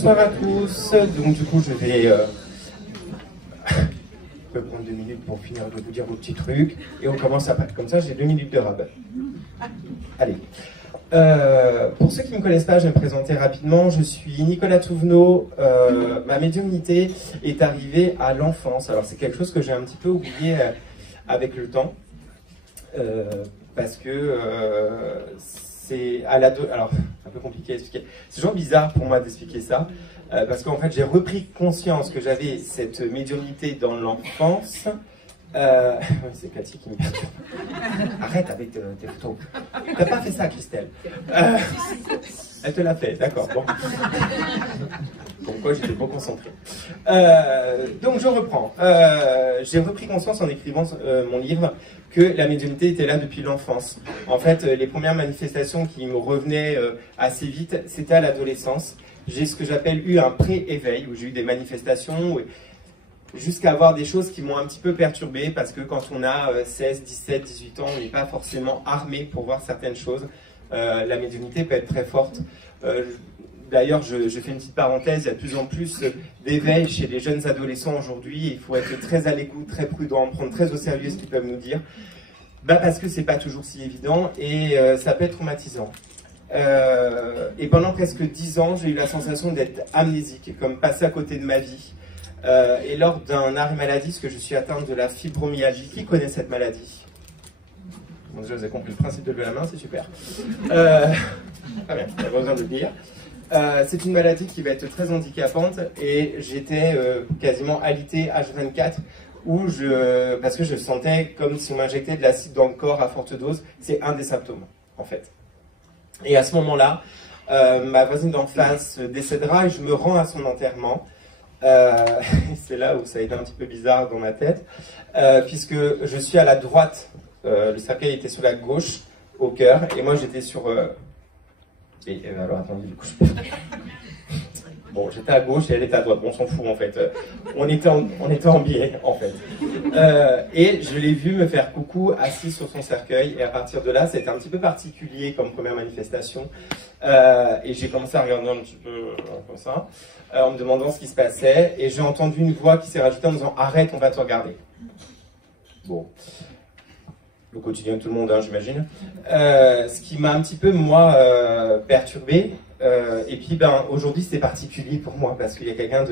Bonsoir à tous. Donc du coup, je vais prendre 2 minutes pour finir de vous dire vos petits trucs. Et on commence après. Comme ça, j'ai 2 minutes de rab. Allez. Pour ceux qui ne me connaissent pas, je vais me présenter rapidement. Je suis Nicolas Touvenot. Ma médiumnité est arrivée à l'enfance. Alors c'est quelque chose que j'ai un petit peu oublié avec le temps. Parce que c'est à l'ado... Alors, c'est un peu compliqué à expliquer. C'est toujours bizarre pour moi d'expliquer ça. Parce qu'en fait, j'ai repris conscience que j'avais cette médiumnité dans l'enfance. C'est Cathy qui me perturbe. Arrête avec tes photos. T'as pas fait ça, Christelle. Elle te l'a fait, d'accord. Bon. Pourquoi j'étais pas concentré. Donc je reprends. J'ai repris conscience en écrivant mon livre que la médiumnité était là depuis l'enfance. En fait, les premières manifestations qui me revenaient assez vite, c'était à l'adolescence. J'ai ce que j'appelle eu un pré-éveil, où j'ai eu des manifestations, jusqu'à avoir des choses qui m'ont un petit peu perturbé, parce que quand on a 16, 17, 18 ans, on n'est pas forcément armé pour voir certaines choses. La médiumnité peut être très forte. D'ailleurs, je fais une petite parenthèse, il y a de plus en plus d'éveil chez les jeunes adolescents aujourd'hui. Il faut être très à l'écoute, très prudent, prendre très au sérieux ce qu'ils peuvent nous dire. Parce que c'est pas toujours si évident et ça peut être traumatisant. Et pendant presque 10 ans, j'ai eu la sensation d'être amnésique, comme passer à côté de ma vie. Et lors d'un arrêt maladie, parce que je suis atteinte de la fibromyalgie, qui connaît cette maladie? Bon, déjà, vous avez compris le principe de lever la main, c'est super. Très bien, il n'y a pas besoin de le dire. C'est une maladie qui va être très handicapante et j'étais quasiment alité H24 parce que je sentais comme si on m'injectait de l'acide dans le corps à forte dose. C'est un des symptômes en fait. Et à ce moment-là, ma voisine d'en face décédera et je me rends à son enterrement. C'est là où ça a été un petit peu bizarre dans ma tête, puisque je suis à la droite, le cercueil était sur la gauche, au cœur, et moi j'étais sur... alors attendez, du coup Bon, j'étais à gauche et elle était à droite, bon, on s'en fout en fait. On était en biais en fait. Et je l'ai vu me faire coucou assis sur son cercueil, et à partir de là, c'était un petit peu particulier comme première manifestation. Et j'ai commencé à regarder un petit peu comme ça, en me demandant ce qui se passait, et j'ai entendu une voix qui s'est rajoutée en me disant « Arrête, on va te regarder ». Bon, le quotidien de tout le monde, hein, j'imagine. Ce qui m'a un petit peu, moi, perturbé. Et puis, aujourd'hui, c'était particulier pour moi, parce qu'il y a quelqu'un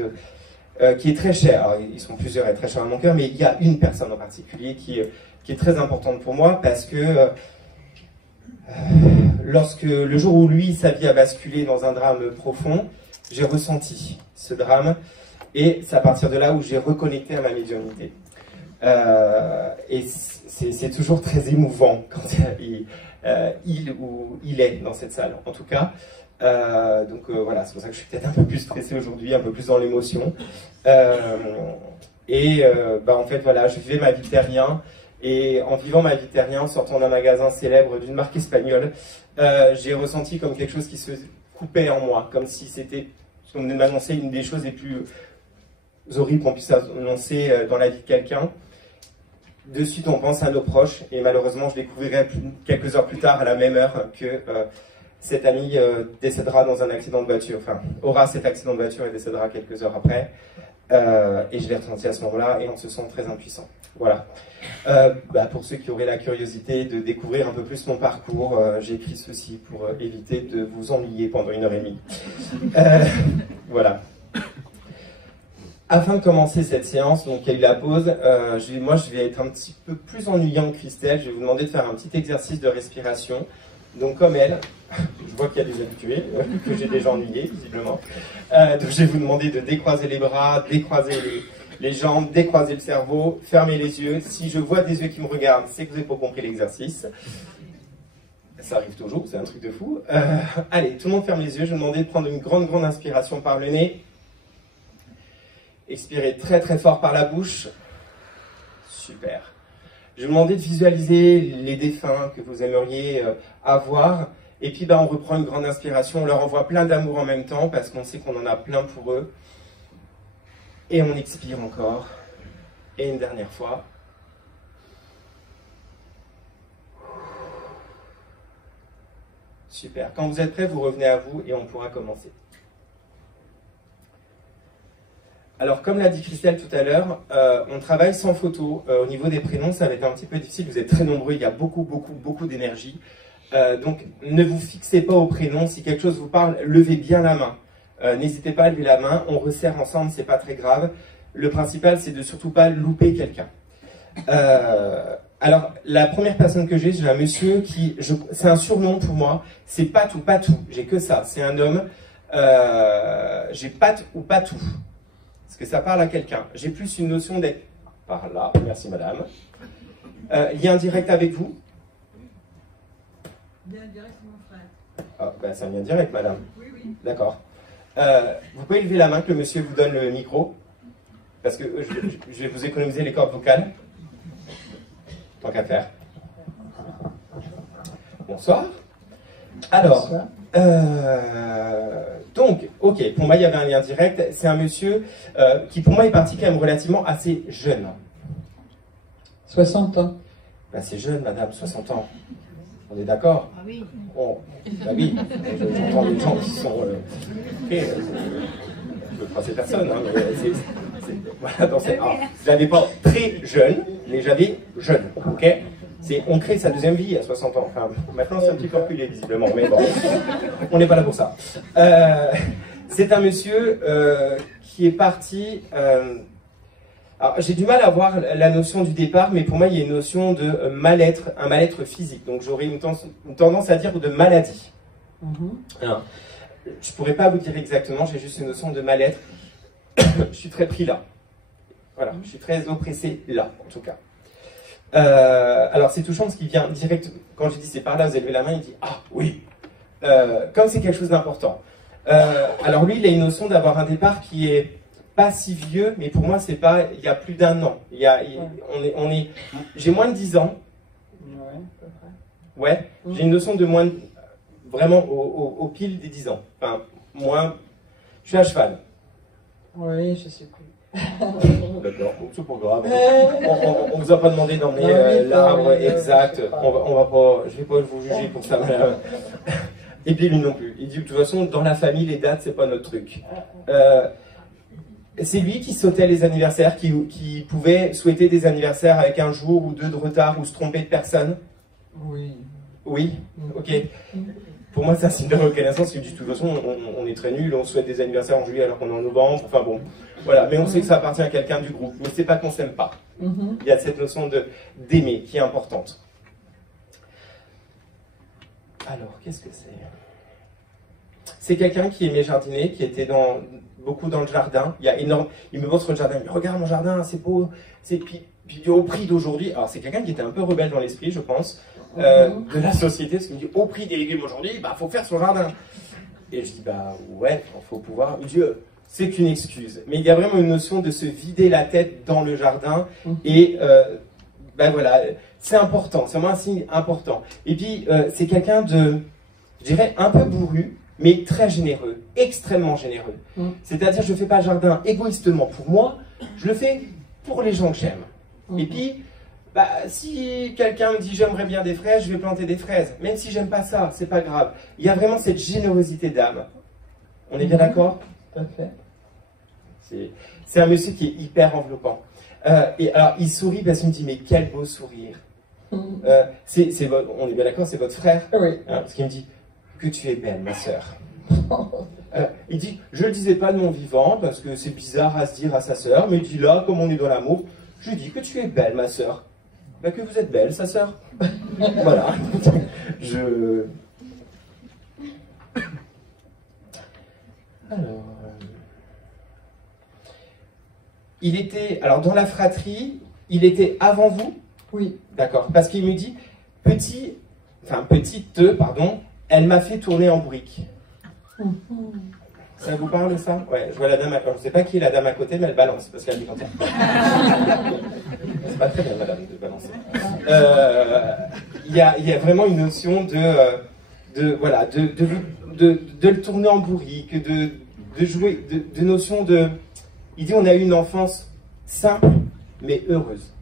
qui est très cher. Alors, ils sont plusieurs et très chers à mon cœur, mais il y a une personne en particulier qui est très importante pour moi, parce que lorsque le jour où lui, sa vie a basculé dans un drame profond, j'ai ressenti ce drame, et c'est à partir de là où j'ai reconnecté à ma médiumnité. Et c'est toujours très émouvant quand il ou il est dans cette salle, en tout cas. Donc voilà, c'est pour ça que je suis peut-être un peu plus stressé aujourd'hui, un peu plus dans l'émotion. En fait, voilà, je vivais ma vie terrien. Et en vivant ma vie terrien, en sortant d'un magasin célèbre d'une marque espagnole, j'ai ressenti comme quelque chose qui se coupait en moi, comme si c'était, on venait de m'annoncer une des choses les plus horribles qu'on puisse annoncer dans la vie de quelqu'un. De suite, on pense à nos proches, et malheureusement, je découvrirai quelques heures plus tard, à la même heure, que cet ami décédera dans un accident de voiture, enfin, aura cet accident de voiture et décédera quelques heures après. Et je l'ai ressenti à ce moment-là, et on se sent très impuissant. Voilà. Pour ceux qui auraient la curiosité de découvrir un peu plus mon parcours, j'ai écrit ceci pour éviter de vous ennuyer pendant 1h30. Voilà. Afin de commencer cette séance, donc il y a eu la pause, moi je vais être un petit peu plus ennuyant que Christelle. Je vais vous demander de faire un petit exercice de respiration. Donc comme elle, je vois qu'il y a des habitués, que j'ai déjà ennuyés visiblement. Donc je vais vous demander de décroiser les bras, décroiser les jambes, décroiser le cerveau, fermer les yeux. Si je vois des yeux qui me regardent, c'est que vous n'avez pas compris l'exercice. Ça arrive toujours, c'est un truc de fou. Allez, tout le monde ferme les yeux. Je vais vous demander de prendre une grande inspiration par le nez. Expirez très très fort par la bouche. Super. Je vais vous demander de visualiser les défunts que vous aimeriez avoir. Et puis on reprend une grande inspiration, on leur envoie plein d'amour en même temps, parce qu'on sait qu'on en a plein pour eux. Et on expire encore. Et une dernière fois. Super. Quand vous êtes prêts, vous revenez à vous et on pourra commencer. Alors, comme l'a dit Christelle tout à l'heure, on travaille sans photo. Au niveau des prénoms, ça va être un petit peu difficile. Vous êtes très nombreux, il y a beaucoup d'énergie. Donc, ne vous fixez pas au prénom. Si quelque chose vous parle, levez bien la main. N'hésitez pas à lever la main. On resserre ensemble, c'est pas très grave. Le principal, c'est de surtout pas louper quelqu'un. Alors, la première personne que j'ai un monsieur qui... c'est un surnom pour moi. C'est Pat ou Patou. J'ai que ça. C'est un homme. J'ai Pat ou Patou. Est-ce que ça parle à quelqu'un? J'ai plus une notion d'être par là. Merci, madame. Lien direct avec vous? Lien direct, c'est mon frère. Ah, ben, c'est un lien direct, madame. Oui, oui. D'accord. Vous pouvez lever la main que le monsieur vous donne le micro? Parce que je vais vous économiser les cordes vocales. Tant qu'à faire. Bonsoir. Alors, donc, ok, pour moi il y avait un lien direct. C'est un monsieur qui pour moi est parti quand même relativement assez jeune. 60 ans. Ben, c'est jeune, madame, 60 ans. On est d'accord? Ah oui. Oh, bah oui, j'entends des gens qui sont... je ne veux passer personne, hein, mais voilà, je n'avais pas très jeune, mais j'avais jeune, ok? On crée sa deuxième vie à 60 ans. Enfin, maintenant, c'est un petit peu reculé, visiblement, mais bon, on n'est pas là pour ça. C'est un monsieur qui est parti... alors, j'ai du mal à voir la notion du départ, mais pour moi, il y a une notion de mal-être, un mal-être physique. Donc, j'aurais une tendance à dire de maladie. Alors, je ne pourrais pas vous dire exactement, j'ai juste une notion de mal-être. Je suis très pris là. Voilà, je suis très oppressé là, en tout cas. Alors, c'est touchant parce qu'il vient direct, quand je dis c'est par là, vous avez levé la main, il dit « Ah, oui !» Comme c'est quelque chose d'important. Alors, lui, il a une notion d'avoir un départ qui est pas si vieux, mais pour moi, c'est pas, il y a plus d'un an. J'ai moins de 10 ans. Ouais, j'ai une notion de moins de, vraiment au pile des 10 ans. Enfin, moins, je suis à cheval. Oui, je sais plus. D'accord, c'est pas grave. On vous a pas demandé d'emmener l'arbre exact. On va pas, je vais pas vous juger pour ça, madame. Et puis lui non plus. Il dit de toute façon, dans la famille, les dates, c'est pas notre truc. C'est lui qui sautait les anniversaires, qui pouvait souhaiter des anniversaires avec un jour ou deux de retard ou se tromper de personne. Oui. Oui, ok. Pour moi, c'est un signe de reconnaissance. Il dit de toute façon, on est très nuls, on souhaite des anniversaires en juillet alors qu'on est en novembre. Enfin bon, voilà. Mais on sait que ça appartient à quelqu'un du groupe. Mais c'est pas qu'on s'aime pas. Il y a cette notion d'aimer qui est importante. Alors, qu'est-ce que c'est? C'est quelqu'un qui aimait jardiner, qui était beaucoup dans le jardin. Il me montre le jardin, il me dit, regarde mon jardin, c'est beau. Puis au prix d'aujourd'hui, alors c'est quelqu'un qui était un peu rebelle dans l'esprit, je pense, de la société, parce qu'il me dit, au prix des légumes aujourd'hui, bah faut faire son jardin. Et je dis, bah ouais, il faut pouvoir. Il dit, c'est qu'une excuse. Mais il y a vraiment une notion de se vider la tête dans le jardin, et ben voilà, c'est important, c'est vraiment un signe important. Et puis, c'est quelqu'un de, je dirais, un peu bourru, mais très généreux, extrêmement généreux. C'est-à-dire, je ne fais pas le jardin égoïstement pour moi, je le fais pour les gens que j'aime. Et puis, bah, si quelqu'un me dit j'aimerais bien des fraises, je vais planter des fraises. Même si j'aime pas ça, c'est pas grave. Il y a vraiment cette générosité d'âme. On est bien d'accord? Tout à fait. C'est un monsieur qui est hyper enveloppant. Et alors, il sourit parce qu'il me dit mais quel beau sourire. On est bien d'accord, c'est votre frère? Oui. Parce qu'il me dit que tu es belle, ma sœur. Il dit, je ne le disais pas de mon vivant, parce que c'est bizarre à se dire à sa sœur, mais il dit là, comme on est dans l'amour, je lui dis que tu es belle, ma sœur. Ben, que vous êtes belle, sa sœur. Voilà. Alors... Il était, alors dans la fratrie, il était avant vous? Oui. D'accord, parce qu'il me dit, petite, pardon, elle m'a fait tourner en brique. Ça vous parle, ça? Ouais, je vois la dame à côté. Je ne sais pas qui est la dame à côté, mais elle balance, parce qu'elle dit quand c'est pas très bien, madame, de balancer. Il y a vraiment une notion de le tourner en bourrique, de jouer, de notion de... Il dit, on a eu une enfance simple, mais heureuse.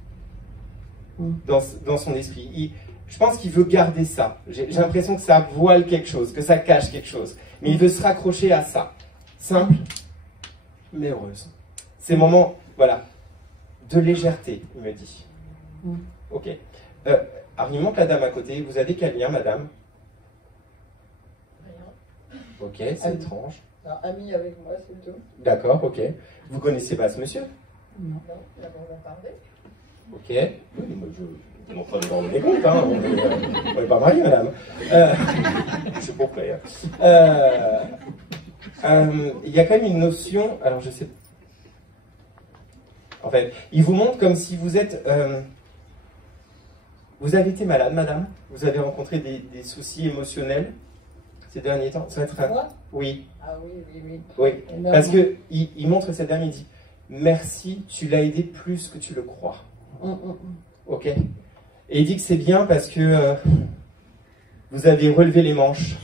Dans son esprit. Je pense qu'il veut garder ça. J'ai l'impression que ça voile quelque chose, que ça cache quelque chose. Mais il veut se raccrocher à ça. Simple, mais heureuse. Ces moments, voilà, de légèreté, il me dit. Ok. Alors, il manque la dame à côté. Vous avez quel lien, madame? Rien. Ok, c'est étrange. Alors, ami avec moi, c'est tout. D'accord, ok. Vous connaissez pas ce monsieur? Non. Non, d'abord on va parler. Ok. Oui, moi, je m'en prenais dans mes comptes, hein. On n'est pas mariés, madame. Je suis pour plaire. Il y a quand même une notion, alors je sais. En fait, il vous montre comme si vous êtes. Vous avez été malade, madame? Vous avez rencontré des soucis émotionnels ces derniers temps? Ça va être. Moi? Oui. Ah oui, oui, oui. Oui. Énormément. Parce que il montre cette dame, il dit merci, tu l'as aidé plus que tu le crois. Ok. Et il dit que c'est bien parce que vous avez relevé les manches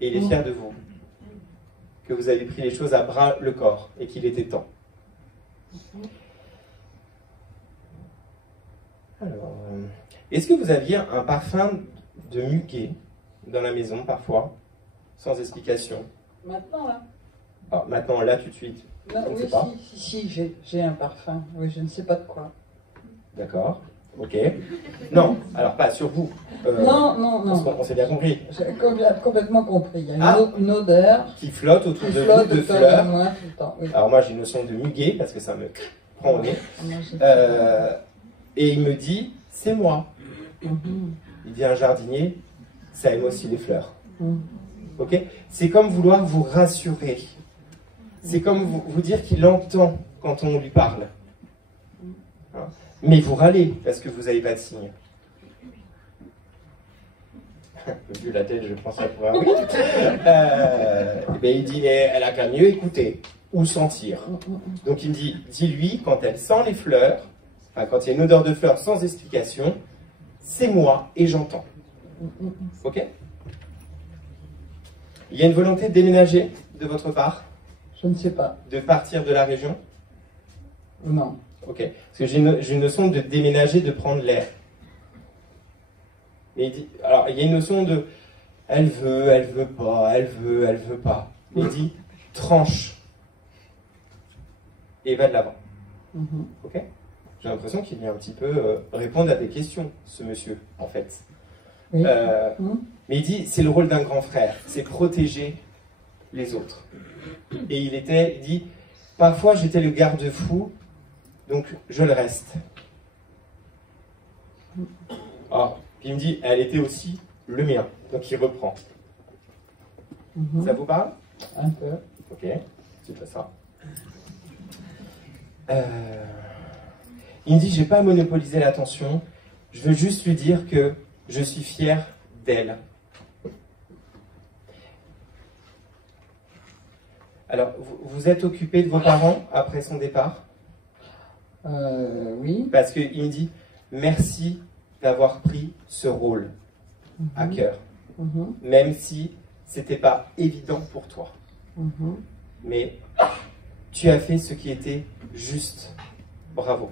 et il est fier de vous. Que vous avez pris les choses à bras le corps et qu'il était temps. Alors, est-ce que vous aviez un parfum de muguet dans la maison parfois, sans explication? Maintenant, là? Alors, maintenant, là, tout de suite, Non, je ne oui, sais pas. si, j'ai un parfum. Oui, je ne sais pas de quoi. D'accord, ok. Non, alors pas sur vous. Non. On s'est bien compris. J'ai complètement compris. Il y a Ah. une odeur Qui flotte autour qui de flotte vous, de autour de fleurs. moi tout le temps. Oui. Alors moi, j'ai une notion de muguet parce que ça me prend au nez. Moi, j'ai- Et il me dit, c'est moi. Mhm. Il dit, un jardinier, ça aime aussi les fleurs. Mhm. Ok? C'est comme vouloir vous rassurer. C'est comme vous dire qu'il entend quand on lui parle. Hein? Mais vous râlez parce que vous n'avez pas de signe. Vu la tête, je pense à pouvoir. Oui. Ben il dit, elle a qu'à mieux écouter ou sentir. Donc il me dit, dis-lui, quand elle sent les fleurs, enfin, quand il y a une odeur de fleurs sans explication, c'est moi et j'entends. Ok? Il y a une volonté de déménager de votre part, Je ne sais pas. de partir de la région? Non. Ok. Parce que j'ai une notion de déménager, de prendre l'air. Et il dit, alors il y a une notion de elle veut pas, elle veut pas. Et il dit tranche et va de l'avant. Mhm. Ok? J'ai l'impression qu'il vient un petit peu répondre à des questions, ce monsieur, en fait. Oui. Mais il dit c'est le rôle d'un grand frère, c'est protéger les autres. Et il dit parfois j'étais le garde-fou, donc je le reste. Ah, puis il me dit elle était aussi le mien, donc il reprend. Mhm. Ça vous parle? Un peu. Ok, c'est pas ça. Il me dit j'ai pas monopolisé l'attention, je veux juste lui dire que je suis fier d'elle. Alors, vous êtes occupé de vos parents après son départ? Oui. Parce qu'il me dit merci d'avoir pris ce rôle à cœur, Mhm. même si c'était pas évident pour toi. Mhm. Mais tu as fait ce qui était juste. Bravo.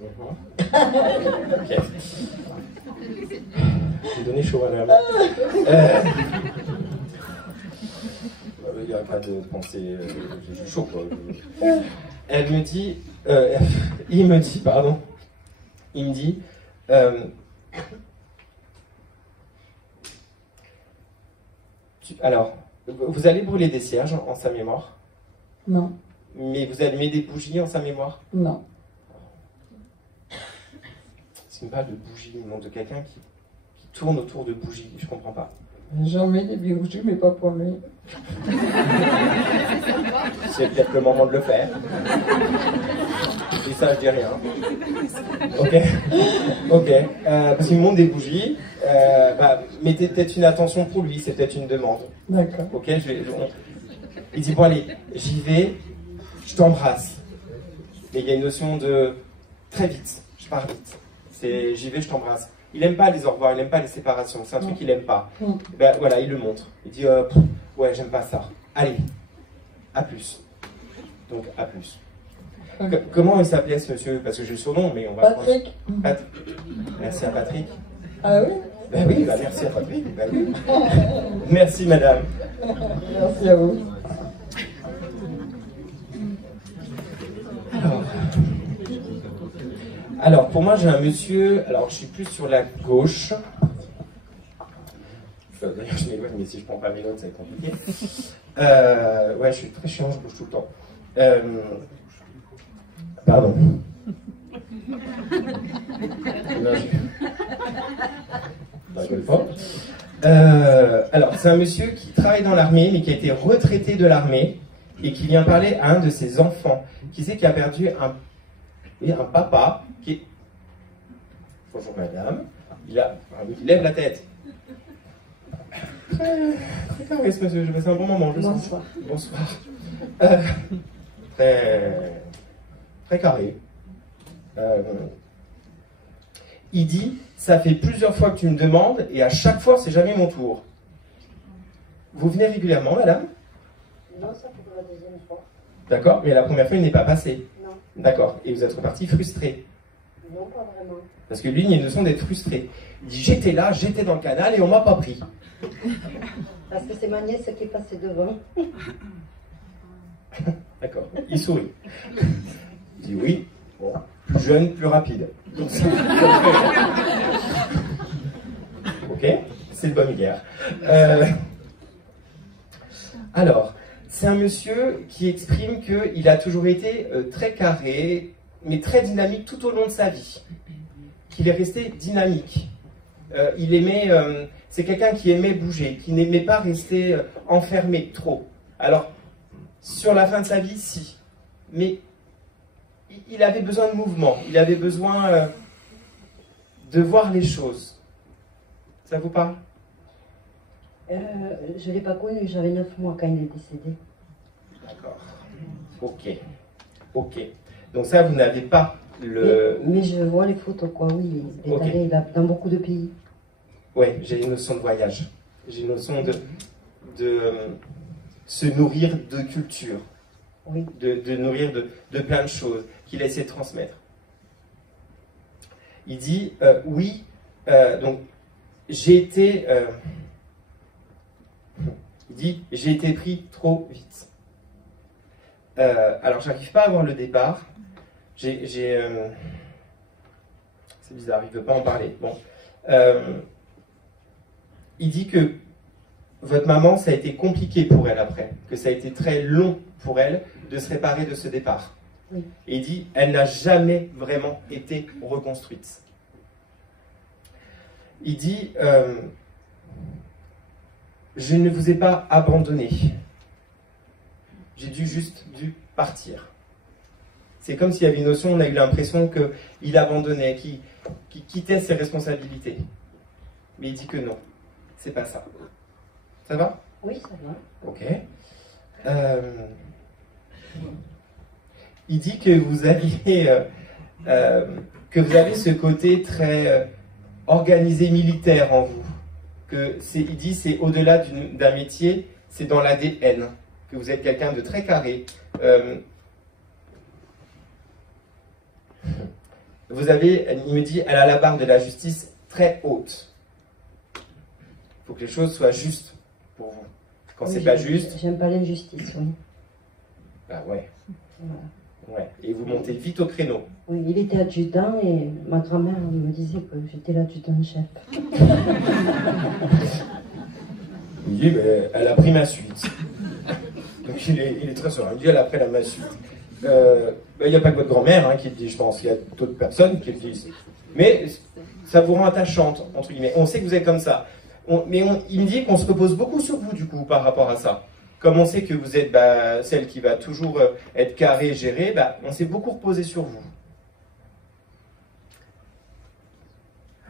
Ok. J'ai donné chaud à l'heure. Il n'y a pas de pensée. J'ai chaud quoi. Elle me dit. Il me dit, pardon. Il me dit. Alors, vous allez brûler des cierges en sa mémoire, Non. mais vous allumez des bougies en sa mémoire. Non. C'est pas de bougies, non, de quelqu'un qui tourne autour de bougies. Je comprends pas. J'en mets des bougies, mais pas pour lui. C'est peut-être le moment de le faire. Et ça, je dis rien. Ok. Ok. Parce qu'il me montre des bougies. Mettez peut-être une attention pour lui. C'est peut-être une demande. D'accord. Ok. Il dit bon allez, j'y vais. Je t'embrasse. Mais il y a une notion de très vite. Je pars vite. C'est j'y vais, je t'embrasse. Il aime pas les au revoir, il aime pas les séparations. C'est un truc qu'il aime pas. Ben voilà, il le montre. Il dit ouais, j'aime pas ça. Allez, à plus. Donc à plus. Comment il s'appelait ce monsieur? Parce que j'ai le surnom, mais on va. Patrick. Merci à Patrick. Ah oui? Ben oui, ben merci à Patrick. Ben oui. Merci madame. Merci à vous. Alors, pour moi, j'ai un monsieur... Alors, je suis plus sur la gauche. D'ailleurs, je m'éloigne, mais si je prends pas mes notes, ça va être compliqué. Ouais, je suis très chiant, je bouge tout le temps. Pardon. Non, je rigole pas. Alors, c'est un monsieur qui travaille dans l'armée, mais qui a été retraité de l'armée, et qui vient parler à un de ses enfants, qui sait qu'il a perdu un papa, qui est... Bonjour madame. Il lève la tête. Très carré ce monsieur, j'ai passé un bon moment. Bonsoir. Bonsoir. Très carré. Il dit, ça fait plusieurs fois que tu me demandes, et à chaque fois, c'est jamais mon tour. Vous venez régulièrement, madame? Non, ça fait pour la deuxième fois. D'accord, mais la première fois, il n'est pas passé. Non. D'accord, et vous êtes reparti frustré. Non, pas vraiment. Parce que lui, il y a une notion d'être frustré. Il dit, j'étais là, j'étais dans le canal, et on m'a pas pris. Parce que c'est ma nièce qui est passée devant. D'accord, il sourit. Il dit, oui, bon, plus jeune, plus rapide. Donc, ok, c'est de bonne guerre. Alors, c'est un monsieur qui exprime qu'il a toujours été très carré, mais très dynamique tout au long de sa vie. Qu'il est resté dynamique. Il aimait, c'est quelqu'un qui aimait bouger, qui n'aimait pas rester enfermé trop. Alors, sur la fin de sa vie, si. Mais il avait besoin de mouvement, il avait besoin de voir les choses. Ça vous parle? Je ne l'ai pas connu, j'avais 9 mois quand il est décédé. D'accord. Ok. Ok. Donc ça, vous n'avez pas le... Mais je vois les photos, quoi, oui. Il est allé dans beaucoup de pays. Oui, j'ai une notion de voyage. J'ai une notion de se nourrir de culture. Oui. De nourrir de plein de choses qu'il a essayé de transmettre. Il dit, oui, donc j'ai été... il dit, j'ai été pris trop vite. Alors, j'arrive pas à voir le départ. C'est bizarre, il ne veut pas en parler. Bon. Il dit que votre maman, ça a été compliqué pour elle après, que ça a été très long pour elle de se réparer de ce départ. Oui. Et il dit, elle n'a jamais vraiment été reconstruite. Il dit, je ne vous ai pas abandonné. J'ai juste dû partir. C'est comme s'il y avait une notion, on a eu l'impression qu'il abandonnait, qu'il quittait ses responsabilités. Mais il dit que non, c'est pas ça. Ça va? Oui, ça va. Ok. Il dit que vous avez ce côté très organisé militaire en vous. Il dit c'est au-delà d'un métier, c'est dans l'ADN. Que vous êtes quelqu'un de très carré. Il me dit, elle a la barre de la justice très haute. Il faut que les choses soient justes pour vous. Quand Oui, c'est pas juste... J'aime pas l'injustice, oui. Bah ouais. Voilà. Ouais. Et vous montez vite au créneau. Oui, il était adjudant et ma grand-mère me disait que j'étais l'adjudant-chef. Il dit, mais elle a pris ma suite. Donc il est très serein. Il dit, elle a pris ma suite. Il n'y a pas que votre grand-mère qui le dit, je pense. Il y a d'autres personnes qui le disent. Mais ça vous rend attachante, entre guillemets. On sait que vous êtes comme ça. Il me dit qu'on se repose beaucoup sur vous, du coup, par rapport à ça. Comme on sait que vous êtes celle qui va toujours être carrée, gérée, on s'est beaucoup reposé sur vous.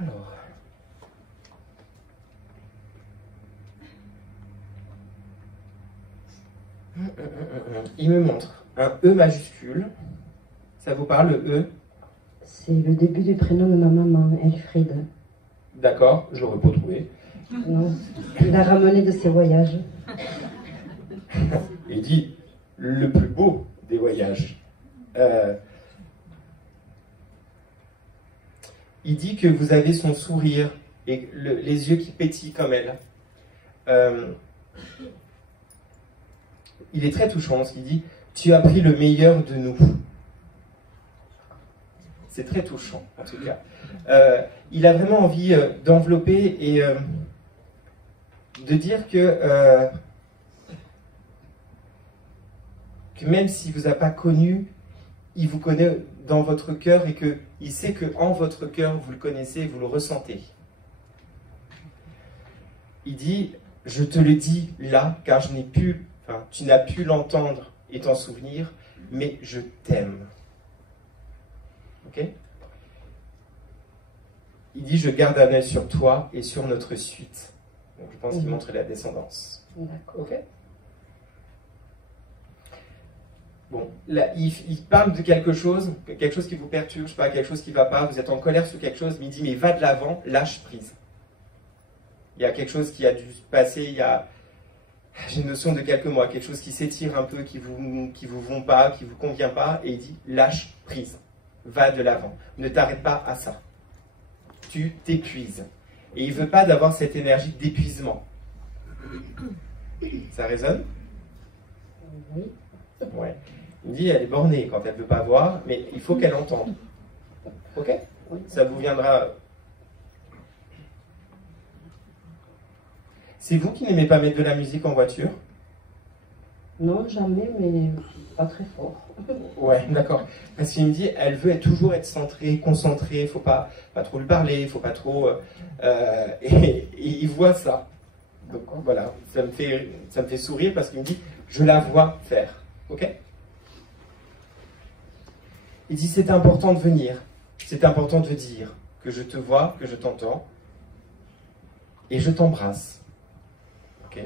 Alors... Il me montre un E majuscule. Ça vous parle, le E? C'est le début du prénom de ma maman, Elfriede. D'accord, j'aurais pas trouvé. Non, il l'a ramené de ses voyages. Il dit le plus beau des voyages. Il dit que vous avez son sourire et les yeux qui pétillent comme elle. Il est très touchant ce qu'il dit. Tu as pris le meilleur de nous. C'est très touchant, en tout cas. Il a vraiment envie d'envelopper et de dire que même s'il ne vous a pas connu, il vous connaît dans votre cœur et qu'il sait qu'en votre cœur, vous le connaissez, vous le ressentez. Il dit, je te le dis là, car tu n'as pu l'entendre et t'en souvenir, mais je t'aime. Ok? Il dit, je garde un œil sur toi et sur notre suite. Donc, je pense qu'il montre la descendance. D'accord. Ok? Bon, là, il parle de quelque chose qui vous perturbe, je sais pas, quelque chose qui ne va pas, vous êtes en colère sur quelque chose, mais il dit, mais va de l'avant, lâche prise. Il y a quelque chose qui a dû se passer, j'ai une notion de quelques mois, quelque chose qui s'étire un peu, qui vous vont pas, qui vous convient pas, et il dit, lâche prise, va de l'avant, ne t'arrête pas à ça. Tu t'épuises. Et il veut pas d'avoir cette énergie d'épuisement. Ça résonne? Oui. Ouais. Il dit, elle est bornée quand elle ne veut pas voir, mais il faut qu'elle entende. Ok? Oui. Ça vous viendra. C'est vous qui n'aimez pas mettre de la musique en voiture? Non, jamais, mais pas très fort. Ouais, d'accord. Parce qu'il me dit, elle veut toujours être centrée, concentrée, il ne faut pas trop lui parler, il ne faut pas trop... et il voit ça. Donc voilà, ça me fait sourire parce qu'il me dit, je la vois faire. Ok? Il dit, c'est important de venir, c'est important de dire que je te vois, que je t'entends, et je t'embrasse. Ok?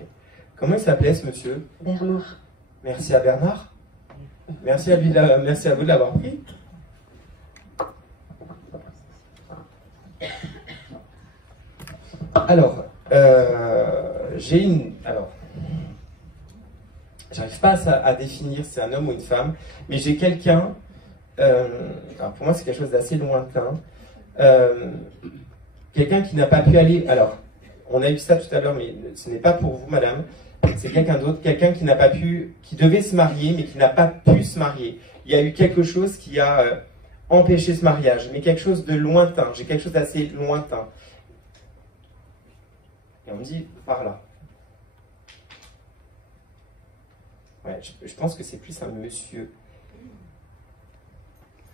Comment il s'appelait ce monsieur? Bernard. Merci à Bernard. Merci à vous de l'avoir pris. Alors, j'arrive pas à définir si c'est un homme ou une femme, mais j'ai quelqu'un, alors pour moi c'est quelque chose d'assez lointain, quelqu'un qui n'a pas pu aller, alors, on a eu ça tout à l'heure, mais ce n'est pas pour vous, madame, c'est quelqu'un d'autre, quelqu'un qui n'a pas pu, qui devait se marier, mais qui n'a pas pu se marier. Il y a eu quelque chose qui a empêché ce mariage, mais quelque chose de lointain, j'ai quelque chose d'assez lointain. Et on me dit, par là. Ouais, je pense que c'est plus un monsieur.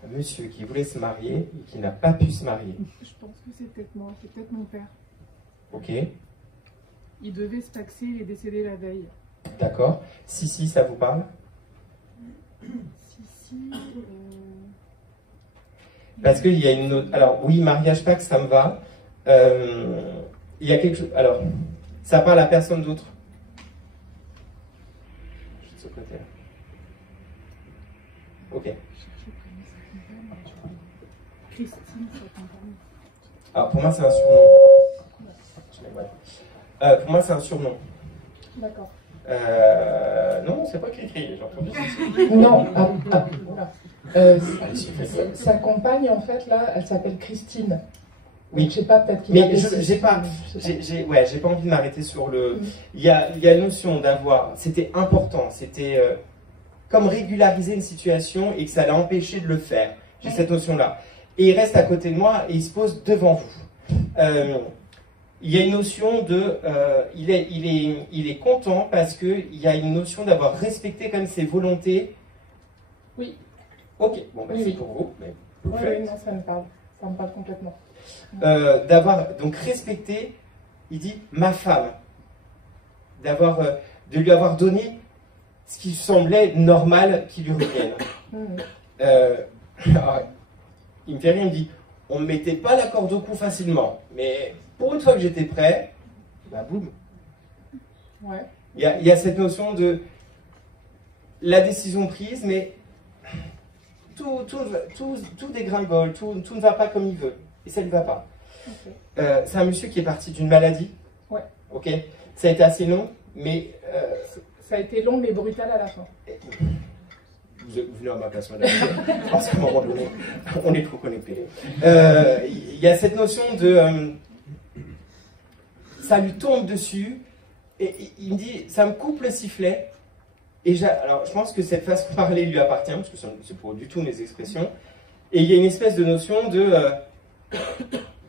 Un monsieur qui voulait se marier et qui n'a pas pu se marier. Je pense que c'est peut-être moi, c'est peut-être mon père. Ok, Il devait se taxer, il est décédé la veille. d'accord. Si, ça vous parle? Si, Parce qu'il y a une autre... Alors, oui, mariage Pâques, ça me va. Il y a quelque chose... Alors, ça parle à personne d'autre. Je suis de ce côté-là. Ok. Christine, sa compagne. Alors, pour moi, c'est un surnom. Pour moi, c'est un surnom. D'accord. Non, c'est pas Cricri, j'ai entendu ça. Non, sa compagne, en fait, là, elle s'appelle Christine. Oui. Je sais pas, peut-être qu'il Mais j'ai pas envie de m'arrêter sur le... Il y a une notion d'avoir... C'était important, c'était comme régulariser une situation et que ça l'a empêché de le faire. J'ai cette notion-là. Et il reste à côté de moi et il se pose devant vous. Il y a une notion de... il est content parce qu'il y a une notion d'avoir respecté comme ses volontés. Oui. Ok, bon, bah, Oui, c'est oui. pour vous. Mais vous Oui, faites. oui, non, ça me parle. Ça me parle complètement. D'avoir donc respecté, il dit, ma femme. De lui avoir donné ce qui semblait normal qu'il lui revienne. Alors, il me fait rire, il me dit, on ne mettait pas la corde au cou facilement, mais pour une fois que j'étais prêt, bah boum. Ouais. Il y a cette notion de la décision prise, mais tout dégringole, tout ne va pas comme il veut, et ça ne lui va pas. Okay. C'est un monsieur qui est parti d'une maladie. Ouais. Ok. Ça a été assez long, mais ça a été long mais brutal à la fin. vous venez à ma place, madame. Parce qu'à un moment donné, on est trop connectés. Il y a cette notion de... ça lui tombe dessus, et il me dit, ça me coupe le sifflet. Et alors, je pense que cette façon de parler lui appartient, parce que c'est pas du tout mes expressions. Et il y a une espèce de notion de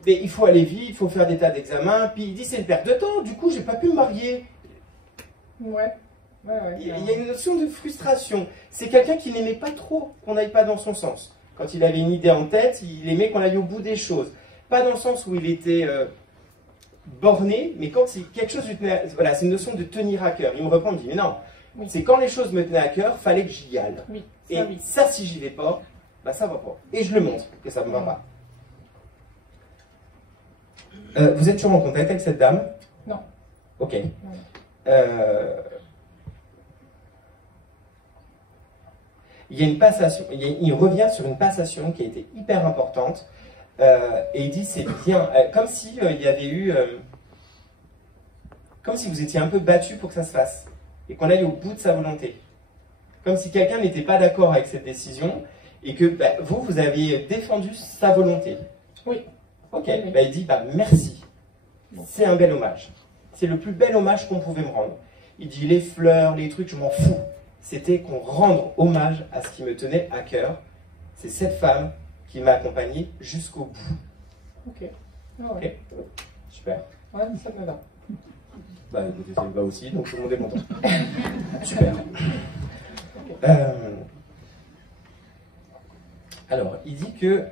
mais il faut aller vite, il faut faire des tas d'examens, puis il dit c'est une perte de temps, du coup j'ai pas pu me marier. Ouais. Il y a une notion de frustration. C'est quelqu'un qui n'aimait pas trop qu'on n'aille pas dans son sens. Quand il avait une idée en tête, il aimait qu'on aille au bout des choses. Pas dans le sens où il était borné, mais quand quelque chose lui tenait voilà, c'est une notion de tenir à cœur. Il me reprend, il me dit mais non, Oui. c'est quand les choses me tenaient à cœur, fallait que j'y aille. Oui, Et ça, oui. ça, si j'y vais pas, bah ça va pas. Et je le montre que ça ne va pas. Vous êtes toujours en contact avec cette dame? Non. Ok. Non. Il y a une passation, il revient sur une passation qui a été hyper importante, et il dit c'est bien, comme si il y avait eu, comme si vous étiez un peu battu pour que ça se fasse, et qu'on aille au bout de sa volonté. Comme si quelqu'un n'était pas d'accord avec cette décision, et que bah, vous aviez défendu sa volonté. Oui. Ok, Oui. bah, il dit bah, merci, c'est un bel hommage. C'est le plus bel hommage qu'on pouvait me rendre. Il dit les fleurs, les trucs, je m'en fous. C'était qu'on rende hommage à ce qui me tenait à cœur. C'est cette femme qui m'a accompagné jusqu'au bout. Ok. Ah ouais. Ok. Super. Ouais, ça me va. Bah écoutez, ça me va aussi, donc tout le monde est content. Super. Alors, il dit que...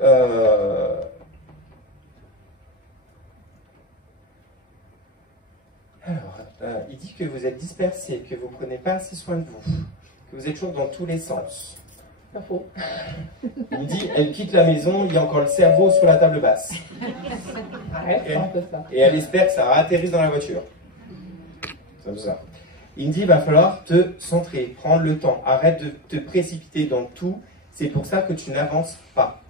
il dit que vous êtes dispersés, que vous ne prenez pas assez soin de vous, que vous êtes toujours dans tous les sens. Pas faux. Il me dit, elle quitte la maison, il y a encore le cerveau sur la table basse. Arrête, c'est un peu ça. Et elle espère que ça atterrisse dans la voiture. C'est ça. Il me dit, il va falloir te centrer, prendre le temps, arrête de te précipiter dans tout, c'est pour ça que tu n'avances pas.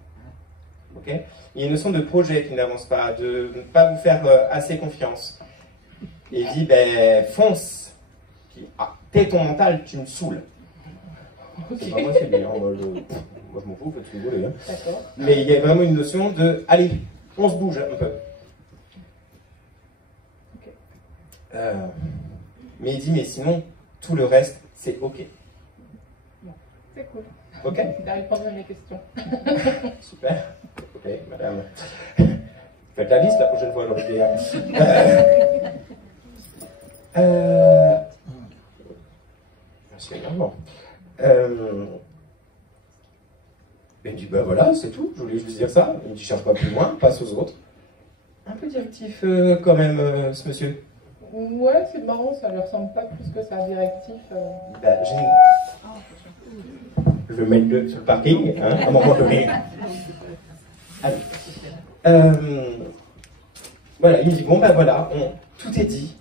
Ok? Il y a une notion de projet qui n'avance pas, de ne pas vous faire assez confiance. Et il dit, ben, fonce. Puis, tais ton mental, tu me saoules. C'est pas moi, c'est lui. Hein. Moi, je m'en fous, tu me voulez. Hein. D'accord. Mais il y a vraiment une notion de, allez, on se bouge un peu. Ok. Mais il dit, mais sinon, tout le reste, c'est ok. C'est cool. Ok? Il a répondu à mes questions. Super. Ok, madame. Faites la liste la prochaine fois, j'aurais dit. Merci énormément. Il dit, ben voilà, c'est tout, je voulais juste dire ça. Il me dit, cherche pas plus loin, passe aux autres. Un peu directif quand même, ce monsieur. Ouais, c'est marrant, ça ne ressemble pas plus que ça, directif. Ben, je vais mettre le sur le parking, hein, à un moment donné. Allez. Voilà, il me dit, bon ben voilà, tout est dit.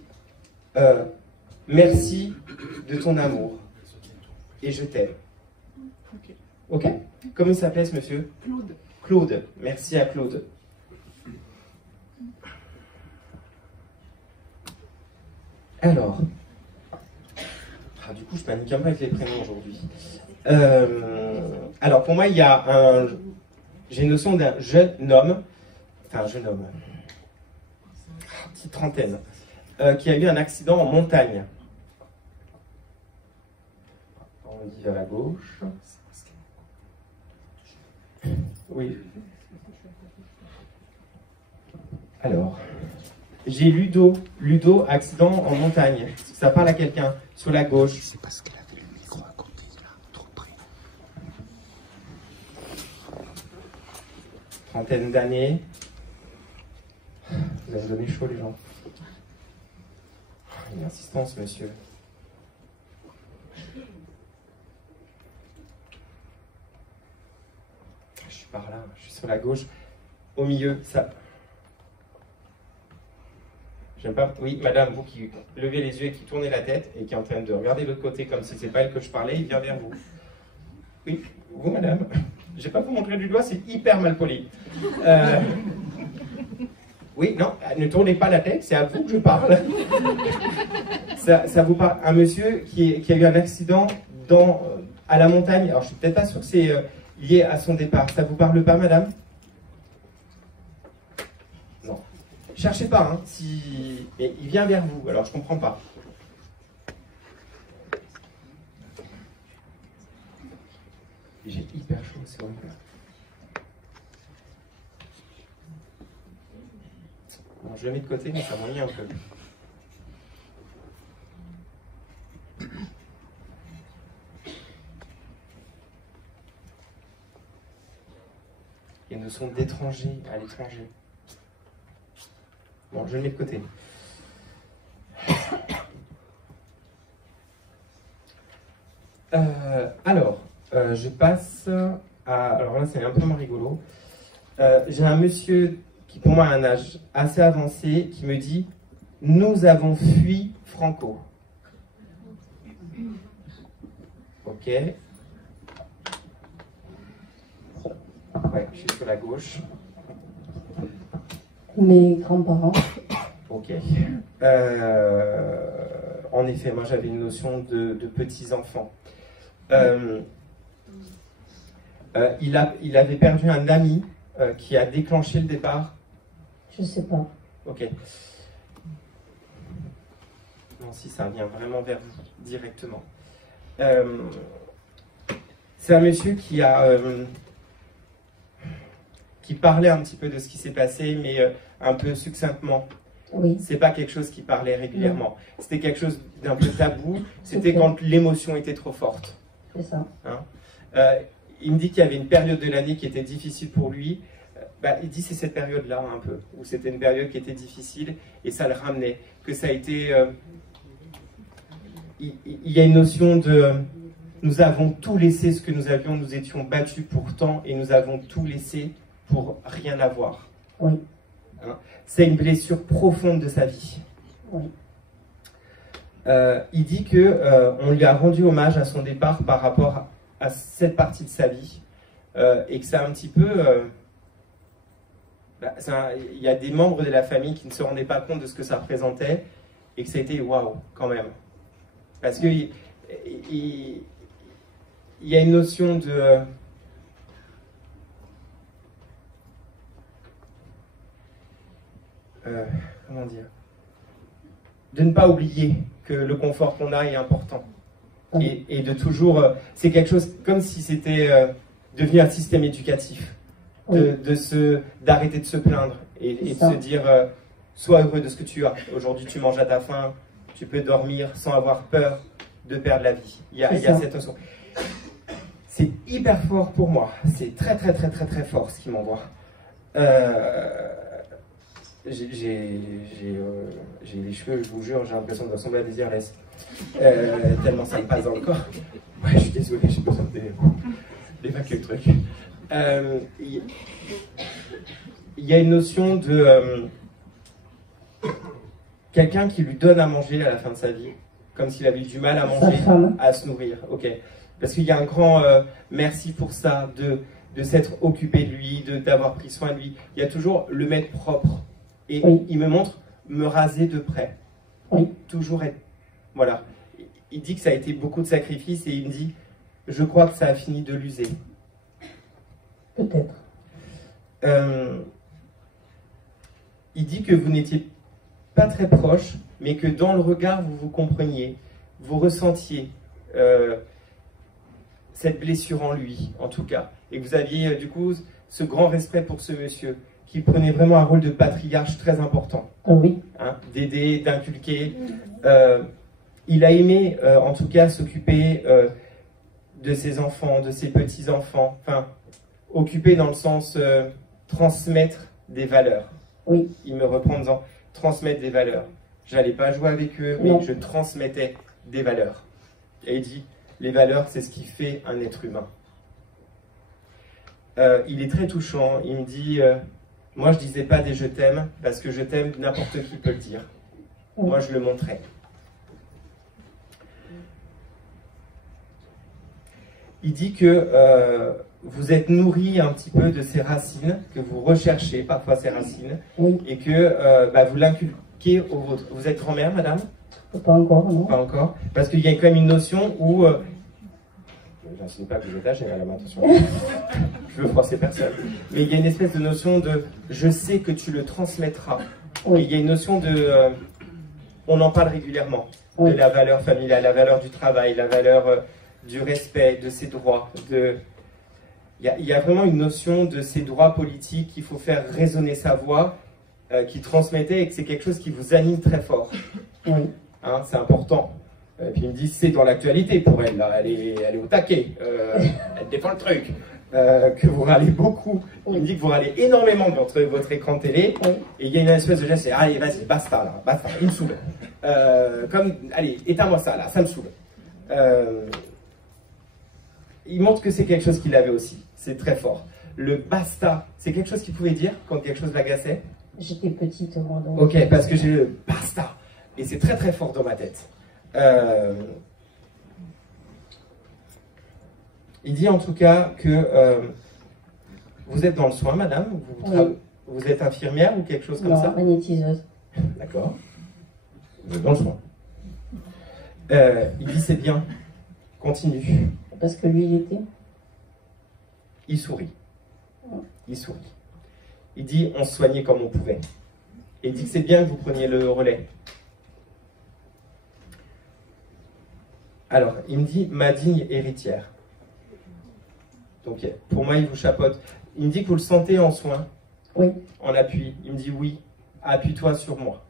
Merci de ton amour. Et je t'aime. Ok. Ok? Comment il s'appelait ce monsieur? Claude. Claude. Merci à Claude. Alors. Du coup, je panique un peu avec les prénoms aujourd'hui. Alors, pour moi, il y a j'ai une notion d'un jeune homme, enfin un jeune homme, petite trentaine, qui a eu un accident en montagne. On dit vers la gauche. Oui. Alors, j'ai Ludo. Ludo, accident en montagne. Ça parle à quelqu'un sur la gauche. C'est parce qu'elle avait le micro à côté, là, trop près. Trentaine d'années. Vous allez me donner chaud, les gens. Une insistance, monsieur. Je suis par là, je suis sur la gauche. Au milieu, ça. J'aime pas. Oui, madame, vous qui levez les yeux et qui tournez la tête et qui est en train de regarder de l'autre côté comme si c'est pas elle que je parlais, il vient vers vous. Oui, vous, madame. Je vais pas vous montrer du doigt, c'est hyper mal poli. Oui, non, ne tournez pas la tête, c'est à vous que je parle. Ça vous parle. Un monsieur qui a eu un accident à la montagne. Alors, je suis peut-être pas sûr que c'est lié à son départ. Ça vous parle pas, madame? Non. Cherchez pas, hein. Mais il vient vers vous, alors je comprends pas. J'ai hyper chaud, c'est horrible. Bon, je le mets de côté, mais ça m'ennuie un peu. Il y a une notion d'étranger à l'étranger. Bon, je le mets de côté. Je passe à... Alors là, c'est un peu moins rigolo. J'ai un monsieur qui, pour moi, a un âge assez avancé, qui me dit « Nous avons fui Franco ». Ok. Ouais, je suis sur la gauche. Mes grands-parents. Ok. En effet, moi j'avais une notion de petits-enfants. Il avait perdu un ami qui a déclenché le départ. Je sais pas. Ok. Non, si ça vient vraiment vers vous directement. C'est un monsieur qui parlait un petit peu de ce qui s'est passé, mais un peu succinctement. Oui. C'est pas quelque chose qui parlait régulièrement. C'était quelque chose d'un peu tabou. C'était Okay. quand l'émotion était trop forte. C'est ça. Hein. Il me dit qu'il y avait une période de l'année qui était difficile pour lui. Il dit c'est cette période-là un peu, où c'était une période qui était difficile et ça le ramenait. Que ça a été... Il y a une notion de... Nous avons tout laissé ce que nous avions, nous étions battus pourtant et nous avons tout laissé pour rien avoir. Oui. Hein. C'est une blessure profonde de sa vie. Oui. Il dit que on lui a rendu hommage à son départ par rapport à cette partie de sa vie et que ça un petit peu... il y a des membres de la famille qui ne se rendaient pas compte de ce que ça représentait et que ça a été waouh quand même. Parce que il y a une notion de... comment dire, de ne pas oublier que le confort qu'on a est important. Et de toujours... c'est quelque chose comme si c'était devenu un système éducatif. D'arrêter de se plaindre et de se dire sois heureux de ce que tu as. Aujourd'hui, tu manges à ta faim, tu peux dormir sans avoir peur de perdre la vie. Il y a cette notion. C'est hyper fort pour moi. C'est très, très, très, très, très fort ce qui m'envoie. J'ai les cheveux, je vous jure, j'ai l'impression de ressembler à des Irless. Tellement ça me passe dans le corps. Ouais, je suis désolé, j'ai besoin d'évacuer le truc. Il y a une notion de quelqu'un qui lui donne à manger à la fin de sa vie, comme s'il avait du mal à manger, à se nourrir. Ok. Parce qu'il y a un grand merci pour ça, de s'être occupé de lui, d'avoir pris soin de lui. Il y a toujours le mettre propre. Et il me montre me raser de près. Oui. Toujours être... Voilà. Il dit que ça a été beaucoup de sacrifices et il me dit, je crois que ça a fini de l'user. Peut-être. Il dit que vous n'étiez pas très proche, mais que dans le regard, vous vous compreniez, vous ressentiez cette blessure en lui, en tout cas. Et que vous aviez, du coup, ce grand respect pour ce monsieur, qui prenait vraiment un rôle de patriarche très important. Oui. Hein, d'aider, d'inculquer. Il a aimé, en tout cas, s'occuper de ses enfants, de ses petits-enfants. Enfin, occuper dans le sens transmettre des valeurs. Oui. Il me reprend en disant transmettre des valeurs. J'allais pas jouer avec eux, mais je transmettais des valeurs. Et il dit, les valeurs, c'est ce qui fait un être humain. Il est très touchant. Il me dit, moi je disais pas des je t'aime, parce que je t'aime, n'importe qui peut le dire. Moi je le montrais. Il dit que vous êtes nourri un petit peu de ces racines, que vous recherchez parfois ces racines, et que vous l'inculquez au vôtre. Vous êtes grand-mère, madame? Pas encore, non. Pas encore. Parce qu'il y a quand même une notion où... je ne sais pas que vous êtes âgé, madame, attention. Je veux froisser personne. Mais il y a une espèce de notion de « je sais que tu le transmettras ». Et il y a une notion de... on en parle régulièrement. De la valeur familiale, la valeur du travail, la valeur du respect, de ses droits. Il y a vraiment une notion de ses droits politiques, il faut faire résonner sa voix. qui transmettait et que c'est quelque chose qui vous anime très fort. Oui. Hein, c'est important. Et puis il me dit c'est dans l'actualité pour elle, là. Elle est au taquet, elle défend le truc. Que vous râlez beaucoup. Oui. Il me dit que vous râlez énormément devant votre écran de télé. Oui. Et il y a une espèce de geste, c'est allez, vas-y, basta là, basta, il me saoule. Allez, éteins-moi ça là, ça me saoule. Il montre que c'est quelque chose qu'il avait aussi. C'est très fort. Le basta, c'est quelque chose qu'il pouvait dire quand quelque chose l'agaçait. J'étais petite, moi, donc. Ok, parce que j'ai le basta. Et c'est très très fort dans ma tête. Il dit en tout cas que vous êtes dans le soin, madame. Vous êtes infirmière ou quelque chose comme Non, ça? magnétiseuse. D'accord. Vous êtes dans le soin. Il dit c'est bien. Continue. Parce que lui, il était. Il sourit. Il sourit. Il dit on se soignait comme on pouvait. Et il dit que c'est bien que vous preniez le relais. Alors, il me dit ma digne héritière. Donc, pour moi, il vous chapeaute. Il me dit que vous le sentez en soin, Oui. en appui. Il me dit oui, appuie-toi sur moi.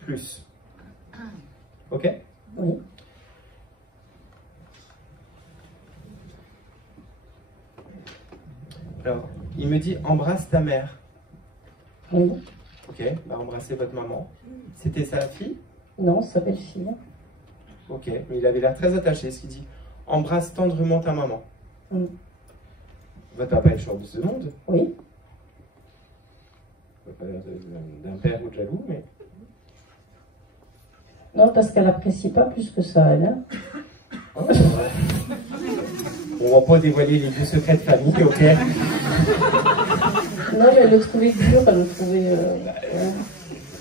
Plus. Ok? Oui. Alors, il me dit embrasse ta mère. Oui. Ok, bah embrassez votre maman. C'était sa fille? Non, sa belle-fille. Ok, mais il avait l'air très attaché, ce qu'il dit. Embrasse tendrement ta maman. Votre papa est le de ce monde. Oui. Pas d'un père ou de jaloux, mais... Non, parce qu'elle n'apprécie pas plus que ça, elle. Hein. Oh, on va pas dévoiler les vieux secrets de famille, ok? Non, mais elle le trouvait dur, elle le trouvait...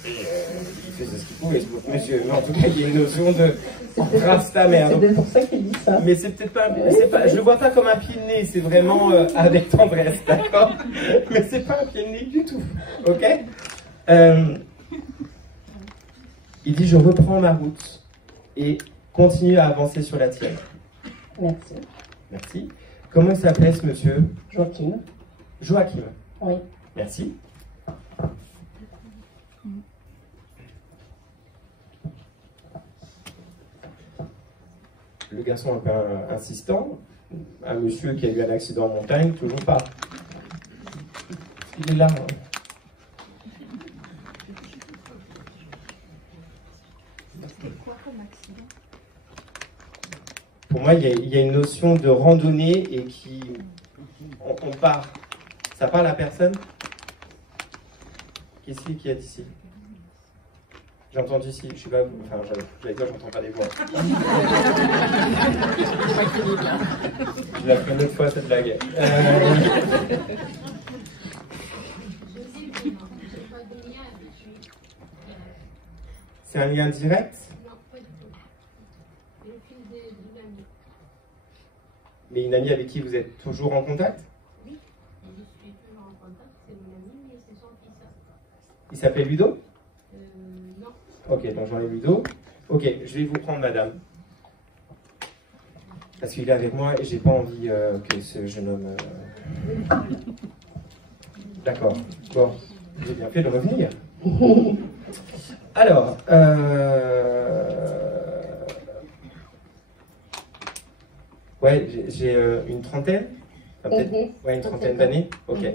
Il faisait ce qu'il pouvait, ce monsieur. Mais en tout cas, il y a une notion de... Embrasse ta mère. C'est peut-être pour ça qu'il dit ça. Mais c'est peut-être pas, je le vois pas comme un pied de nez, c'est vraiment avec tendresse, d'accord? Mais c'est pas un pied de nez du tout, ok? Il dit je reprends ma route et continue à avancer sur la tienne. Merci. Merci. Comment il s'appelait ce monsieur? Joachim. Joachim. Oui. Merci. Le garçon un peu insistant, un monsieur qui a eu un accident en montagne, toujours pas. Il est là. Hein. C'était quoi comme accident? Pour moi, il y a une notion de randonnée et qui... On part. Ça parle à personne? Qu'est-ce qui a dit ici? J'ai entendu ici, je sais pas, enfin j'allais dire j'entends pas les voix. Je la ferai une autre fois cette blague. C'est un lien direct? Non, pas du tout. C'est le fils d'une amie. Mais une amie avec qui vous êtes toujours en contact? Oui, je suis toujours en contact, c'est mon ami, mais c'est son fils. Il s'appelle Ludo? Non. Ok, donc j'en ai Ludo. Ok, je vais vous prendre madame. Parce qu'il est avec moi et j'ai pas envie que ce jeune homme... D'accord, bon, j'ai bien fait de revenir. Alors, ouais, j'ai une trentaine, enfin, peut-être, ouais, une trentaine d'années. Ok.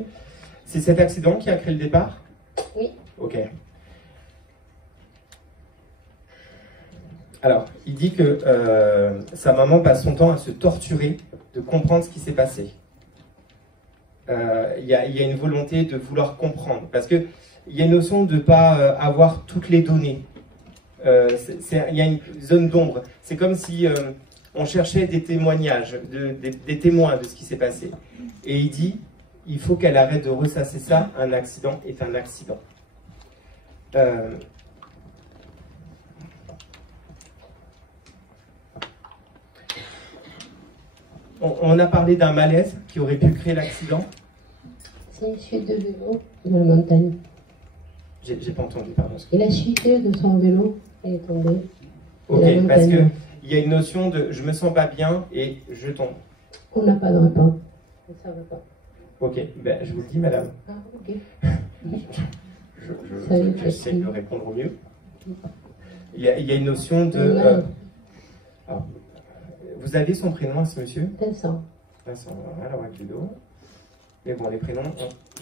C'est cet accident qui a créé le départ? Oui. Ok. Alors, il dit que sa maman passe son temps à se torturer de comprendre ce qui s'est passé. Il y a une volonté de vouloir comprendre, parce que il y a une notion de ne pas avoir toutes les données. Il y a une zone d'ombre. C'est comme si on cherchait des témoignages, des témoins de ce qui s'est passé. Et il dit, il faut qu'elle arrête de ressasser ça, un accident est un accident. On a parlé d'un malaise qui aurait pu créer l'accident. C'est une chute de vélo dans la montagne. J'ai pas entendu, pardon. Il a chuté de son vélo et est tombé. Ok, parce que il y a une notion de je me sens pas bien et je tombe. On n'a pas de réponse. Ça va pas. Ok, ben, je vous le dis, madame. Ah, ok. J'essaie de répondre au mieux. Il y a une notion de... alors, vous avez son prénom à ce monsieur? Vincent. Vincent, alors Plutôt. Mais bon, les prénoms,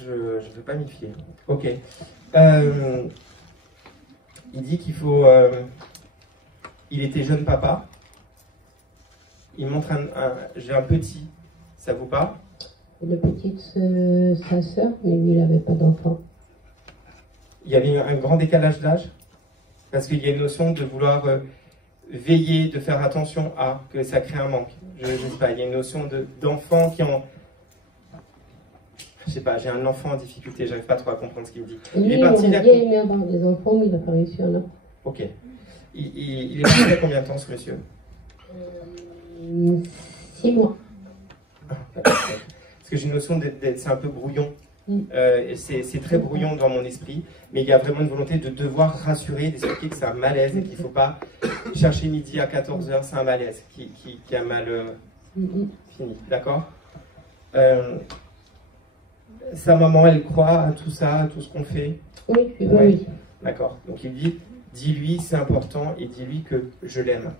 je ne veux pas m'y fier. Ok. Il dit qu'il faut... il était jeune papa. Il montre j'ai un petit. Ça vous parle? Le petit, sa sœur, mais lui, il n'avait pas d'enfant. Il y avait un grand décalage d'âge? Parce qu'il y a une notion de vouloir veiller, de faire attention à, que ça crée un manque. Je ne sais pas, il y a une notion d'enfants qui ont... Je sais pas, j'ai un enfant en difficulté, j'arrive pas trop à comprendre ce qu'il me dit. Lui, il aurait bien aimé avoir des enfants, mais il n'a pas réussi à en avoir. Ok. Il est parti il y a combien de temps, ce monsieur? 6 mois. Parce que j'ai une notion c'est un peu brouillon. C'est très brouillon dans mon esprit, mais il y a vraiment une volonté de devoir rassurer, d'expliquer que c'est un malaise et qu'il ne faut pas chercher midi à 14h, c'est un malaise qui a mal fini. D'accord? Sa maman, elle croit à tout ça, à tout ce qu'on fait? Oui, oui. Ouais. Oui. D'accord. Donc il dit, dis-lui, c'est important, et dis-lui que je l'aime.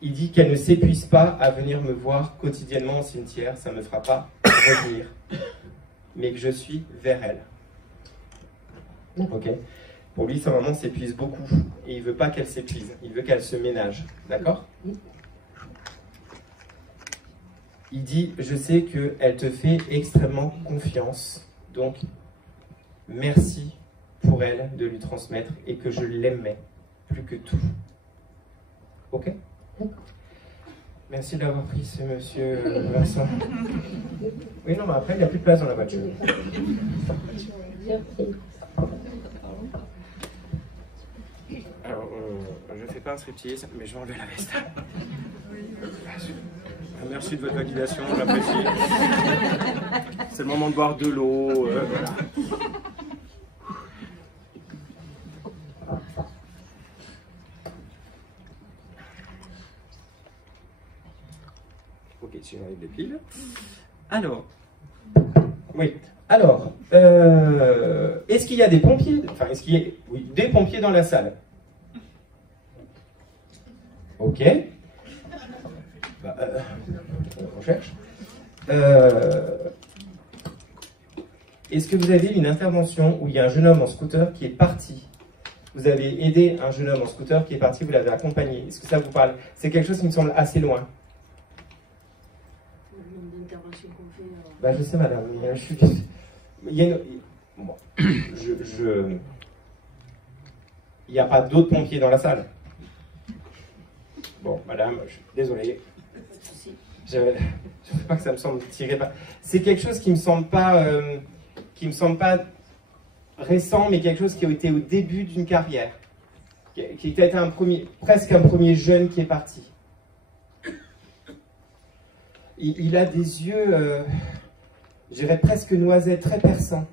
Il dit qu'elle ne s'épuise pas à venir me voir quotidiennement au cimetière, ça ne me fera pas revenir, mais que je suis vers elle. Ok. Pour lui, sa maman s'épuise beaucoup, et il ne veut pas qu'elle s'épuise, il veut qu'elle se ménage. D'accord? Il dit, je sais qu'elle te fait extrêmement confiance, donc merci pour elle de lui transmettre et que je l'aimais plus que tout. Ok? Merci d'avoir pris ce monsieur Vincent. Oui, non, mais après, il n'y a plus de place dans la voiture. Alors, je ne fais pas un striptease, mais je vais enlever la veste. Merci de votre validation, j'apprécie. C'est le moment de boire de l'eau. Voilà. Ok, si j'enlève les piles. Alors, oui. Alors, est-ce qu'il y a des pompiers? Enfin, est-ce qu'il y a des pompiers dans la salle? Ok. Bah, on cherche. Est-ce que vous avez une intervention où il y a un jeune homme en scooter qui est parti? Vous avez aidé un jeune homme en scooter qui est parti, vous l'avez accompagné. Est-ce que ça vous parle? C'est quelque chose qui me semble assez loin. L'intervention qu'on fait. Bah, je sais, madame. Il y a une... Bon, il n'y a pas d'autres pompiers dans la salle. Bon, madame, je suis désolé. Je ne sais pas que ça me semble tiré par... C'est quelque chose qui me semble pas récent, mais quelque chose qui a été au début d'une carrière, qui a été presque un premier jeune qui est parti. Il a des yeux, je dirais presque noisettes, très perçants.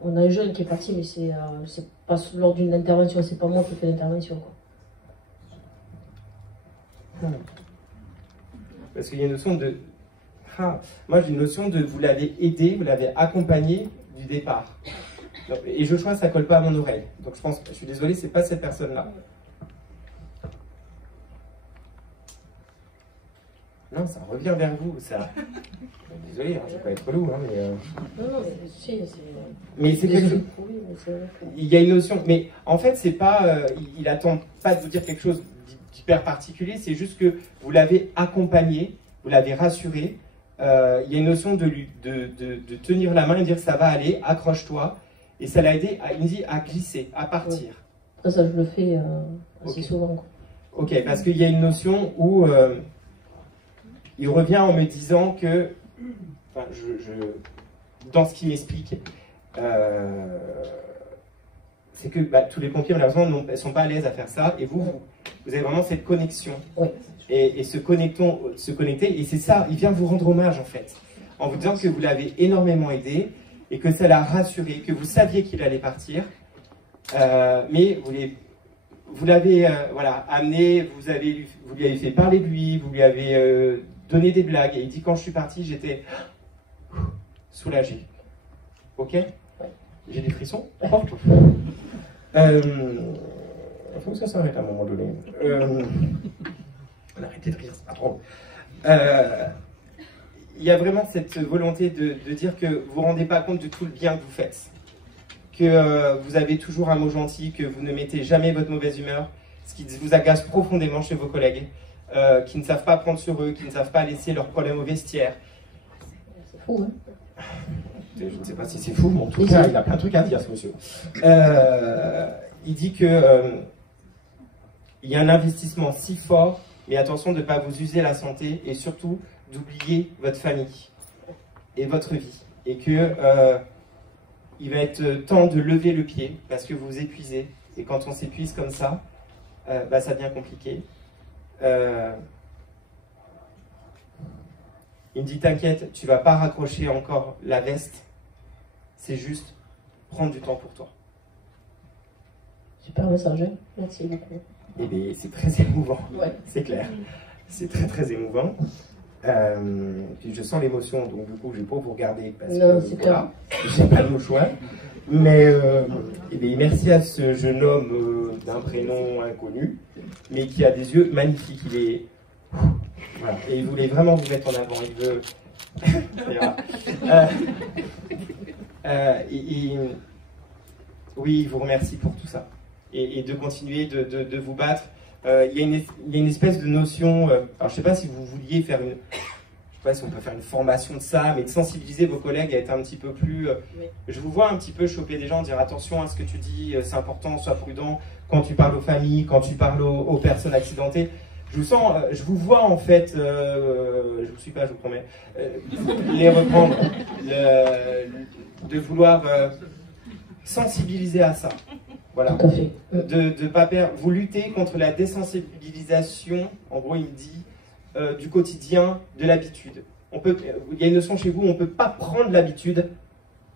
On a un jeune qui est parti, mais c'est pas lors d'une intervention, c'est pas moi qui fais l'intervention. Parce qu'il y a une notion de... moi j'ai une notion de vous l'avez aidé, vous l'avez accompagné du départ. Donc, et Joshua, ça colle pas à mon oreille. Donc je pense, je suis désolé, c'est pas cette personne-là. Non, ça revient vers vous, ça... Désolé, hein, je vais pas être relou, hein, mais... Non, mais si, c'est... Mais c'est quelque chose... Il y a une notion... Mais en fait, c'est pas... il attend pas de vous dire quelque chose d'hyper particulier, c'est juste que vous l'avez accompagné, vous l'avez rassuré. Il y a une notion de tenir la main et dire ça va aller, accroche-toi. Et ça l'a aidé, il me dit, à glisser, à partir. Ouais. Ça, je le fais assez souvent. Quoi. Ok, parce qu'il y a une notion où il revient en me disant que... Enfin, dans ce qu'il m'explique, c'est que tous les pompiers, malheureusement, ne sont pas à l'aise à faire ça. Et vous avez vraiment cette connexion. Oui. Et se connecter. Et c'est ça, il vient vous rendre hommage, en fait. En vous disant que vous l'avez énormément aidé et que ça l'a rassuré, que vous saviez qu'il allait partir. Mais vous l'avez voilà, amené, vous lui avez fait parler de lui, vous lui avez donné des blagues, et il dit quand je suis parti, j'étais soulagé. Ok? J'ai des frissons? Il faut que ça s'arrête à un moment donné. Arrêtez de rire, c'est pas drôle. Il y a vraiment cette volonté de dire que vous ne vous rendez pas compte de tout le bien que vous faites. Que vous avez toujours un mot gentil, que vous ne mettez jamais votre mauvaise humeur, ce qui vous agace profondément chez vos collègues, qui ne savent pas prendre sur eux, qui ne savent pas laisser leurs problèmes au vestiaire. C'est fou, hein? Je ne sais pas si c'est fou, mais en tout cas, il a plein de trucs à dire, ce monsieur. Il dit que il y a un investissement si fort, mais attention de ne pas vous user la santé et surtout d'oublier votre famille et votre vie. Et que il va être temps de lever le pied parce que vous vous épuisez. Et quand on s'épuise comme ça, ça devient compliqué. Il me dit, t'inquiète, tu ne vas pas raccrocher encore la veste. C'est juste prendre du temps pour toi. Super message, hein. Merci beaucoup. Eh bien, c'est très émouvant, Ouais. c'est clair. C'est très très émouvant. Puis je sens l'émotion, donc du coup, je ne vais pas vous regarder parce Non, que c'est voilà, j'ai pas le choix. Mais eh bien, merci à ce jeune homme d'un prénom inconnu, mais qui a des yeux magnifiques. Il est voilà, et il voulait vraiment vous mettre en avant. Il veut. Oui, il vous remercie pour tout ça. Et de continuer de vous battre. Il y a une espèce de notion, alors je ne sais pas si vous vouliez faire une, je sais pas si on peut faire une formation de ça, mais de sensibiliser vos collègues à être un petit peu plus, je vous vois un petit peu choper des gens, dire attention à ce que tu dis, c'est important, sois prudent quand tu parles aux familles, quand tu parles aux personnes accidentées. Je vous vois en fait, je vous suis pas, je vous promets, les reprendre, de vouloir sensibiliser à ça. Voilà. Tout à fait. De pas perdre. Vous luttez contre la désensibilisation, en gros il me dit, du quotidien, de l'habitude. Il y a une notion chez vous, on ne peut pas prendre l'habitude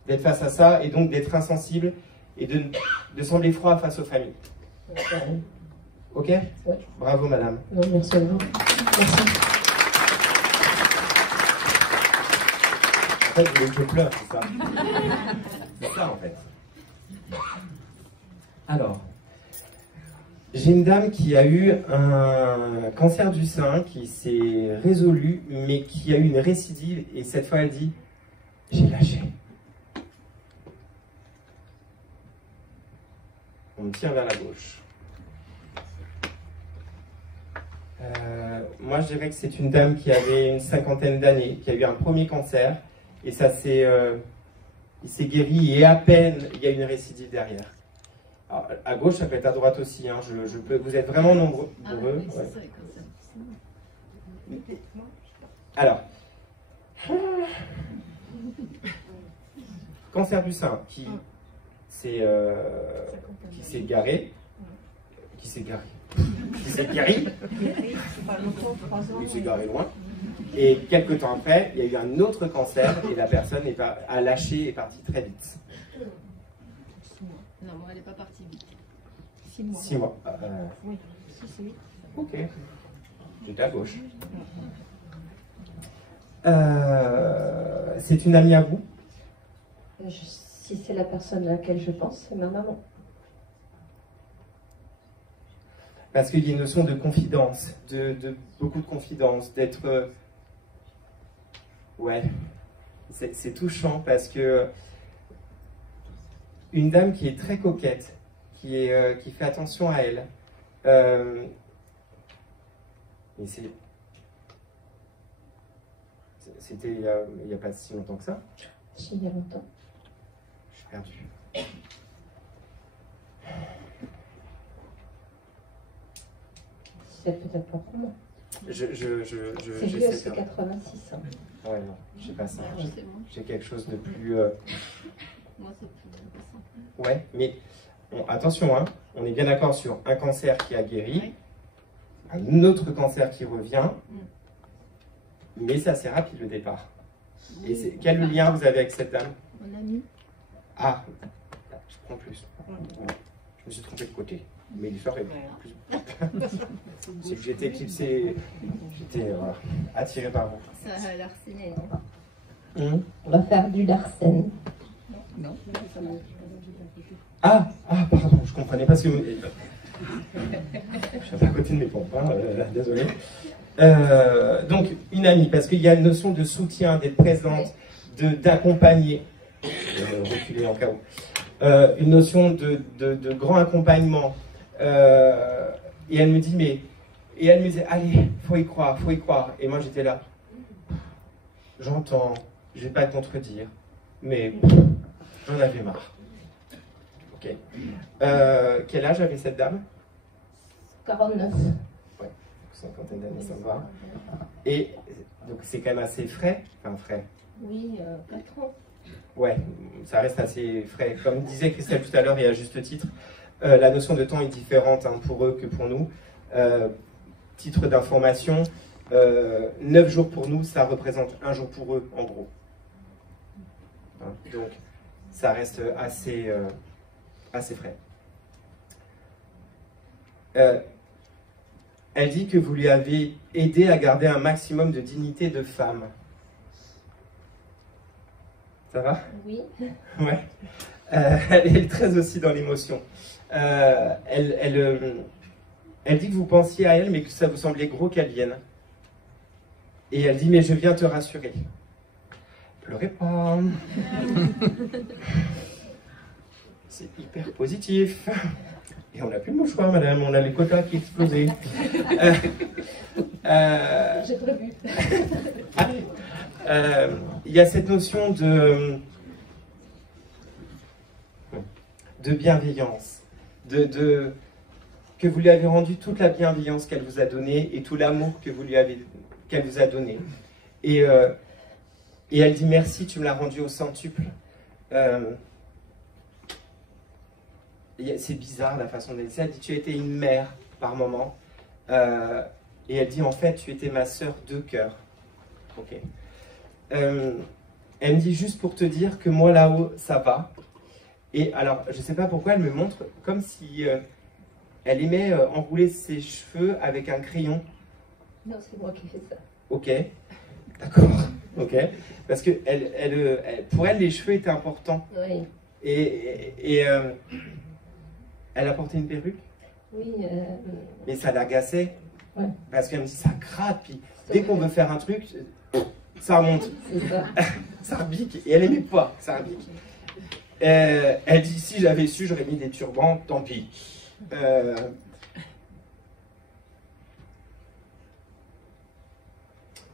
d'être face à ça et donc d'être insensible et de sembler froid face aux familles. Ok? Ouais. Bravo madame. Non, merci à vous. Merci. En fait, vous voulez que je pleure, c'est ça? C'est ça en fait. Alors, j'ai une dame qui a eu un cancer du sein qui s'est résolu, mais qui a eu une récidive, et cette fois elle dit « j'ai lâché ». On me tire vers la gauche. Moi je dirais que c'est une dame qui avait une cinquantaine d'années, qui a eu un premier cancer, et ça il s'est guéri, et à peine il y a une récidive derrière. Alors, à gauche, ça peut être à droite aussi. Hein. Vous êtes vraiment nombreux. Ouais. Alors, cancer du sein qui s'est guéri. Il s'est garé loin. Et quelques temps après, il y a eu un autre cancer et la personne a lâché et est partie très vite. Non, moi, elle n'est pas partie vite. 6 mois. Oui, 6 8. Ok. J'étais à gauche. C'est une amie à vous? Si c'est la personne à laquelle je pense, c'est ma maman. Parce qu'il y a une notion de confidence, de beaucoup de confidence, d'être... Ouais, c'est touchant parce que une dame qui est très coquette, qui fait attention à elle, et c'était il n'y a pas si longtemps que ça. Si, il y a longtemps. Je suis perdu. C'est peut-être pas pour moi. C'est vieux, c'est 86. Hein. Ouais, non, j'ai pas ça. J'ai quelque chose de plus... Moi, c'est plus récent. Ouais, mais attention, hein, on est bien d'accord sur un cancer qui a guéri, un autre cancer qui revient, mais c'est assez rapide le départ. Et quel lien vous avez avec cette dame? Mon ami. Ah, je prends plus. Ouais, je me suis trompé de côté. Mais l'histoire est plus. C'est que j'étais éclipsé, j'étais attiré par vous. Ça a l'air séné, non? On va faire du Larsen. Non. Ah, pardon, je comprenais pas ce que vous... Je suis à côté de mes pompes, hein, désolé. Donc, une amie, parce qu'il y a une notion de soutien, d'être présente, d'accompagner, reculer en cas où, une notion de grand accompagnement. Et elle me dit, et elle me disait, allez, faut y croire, faut y croire. Et moi, j'étais là, j'entends, je vais pas te contredire, mais j'en avais marre. Ok. Quel âge avait cette dame? 49. Ouais, cinquantaine d'années, ça me va. Et donc c'est quand même assez frais, enfin frais. Oui, 4 ans. Ouais, ça reste assez frais. Comme disait Christelle tout à l'heure et à juste titre, la notion de temps est différente hein, pour eux que pour nous. Titre d'information, 9 jours pour nous, ça représente 1 jour pour eux, en gros. Hein, donc ça reste assez frais. Elle dit que vous lui avez aidé à garder un maximum de dignité de femme. Ça va? Oui. Ouais. Elle est très aussi dans l'émotion. Elle dit que vous pensiez à elle, mais que ça vous semblait gros qu'elle vienne. Et elle dit, mais je viens te rassurer. Pleurez pas. C'est hyper positif. Et on n'a plus le mouchoir, madame, on a les quotas qui explosaient. J'ai prévu. Il y a cette notion de bienveillance, que vous lui avez rendu toute la bienveillance qu'elle vous a donnée et tout l'amour qu'elle vous a donné. Et elle dit merci, tu me l'as rendu au centuple. C'est bizarre la façon d'elle dit ça. Elle dit tu étais une mère par moment. Et elle dit en fait tu étais ma sœur de cœur. Ok. Elle me dit juste pour te dire que moi là-haut ça va. Et alors je sais pas pourquoi elle me montre comme si elle aimait enrouler ses cheveux avec un crayon. Non, c'est moi qui fais ça. Ok, d'accord. Ok, parce que pour elle les cheveux étaient importants. Oui. Et elle a porté une perruque. Oui. Mais ça l'agaçait. Ouais. Parce qu'elle me dit ça gratte, puis dès qu'on veut faire un truc, ça remonte. C'est ça. Ça rebique. Et elle aimait pas, ça rebique. Elle dit si j'avais su, j'aurais mis des turbans, tant pis.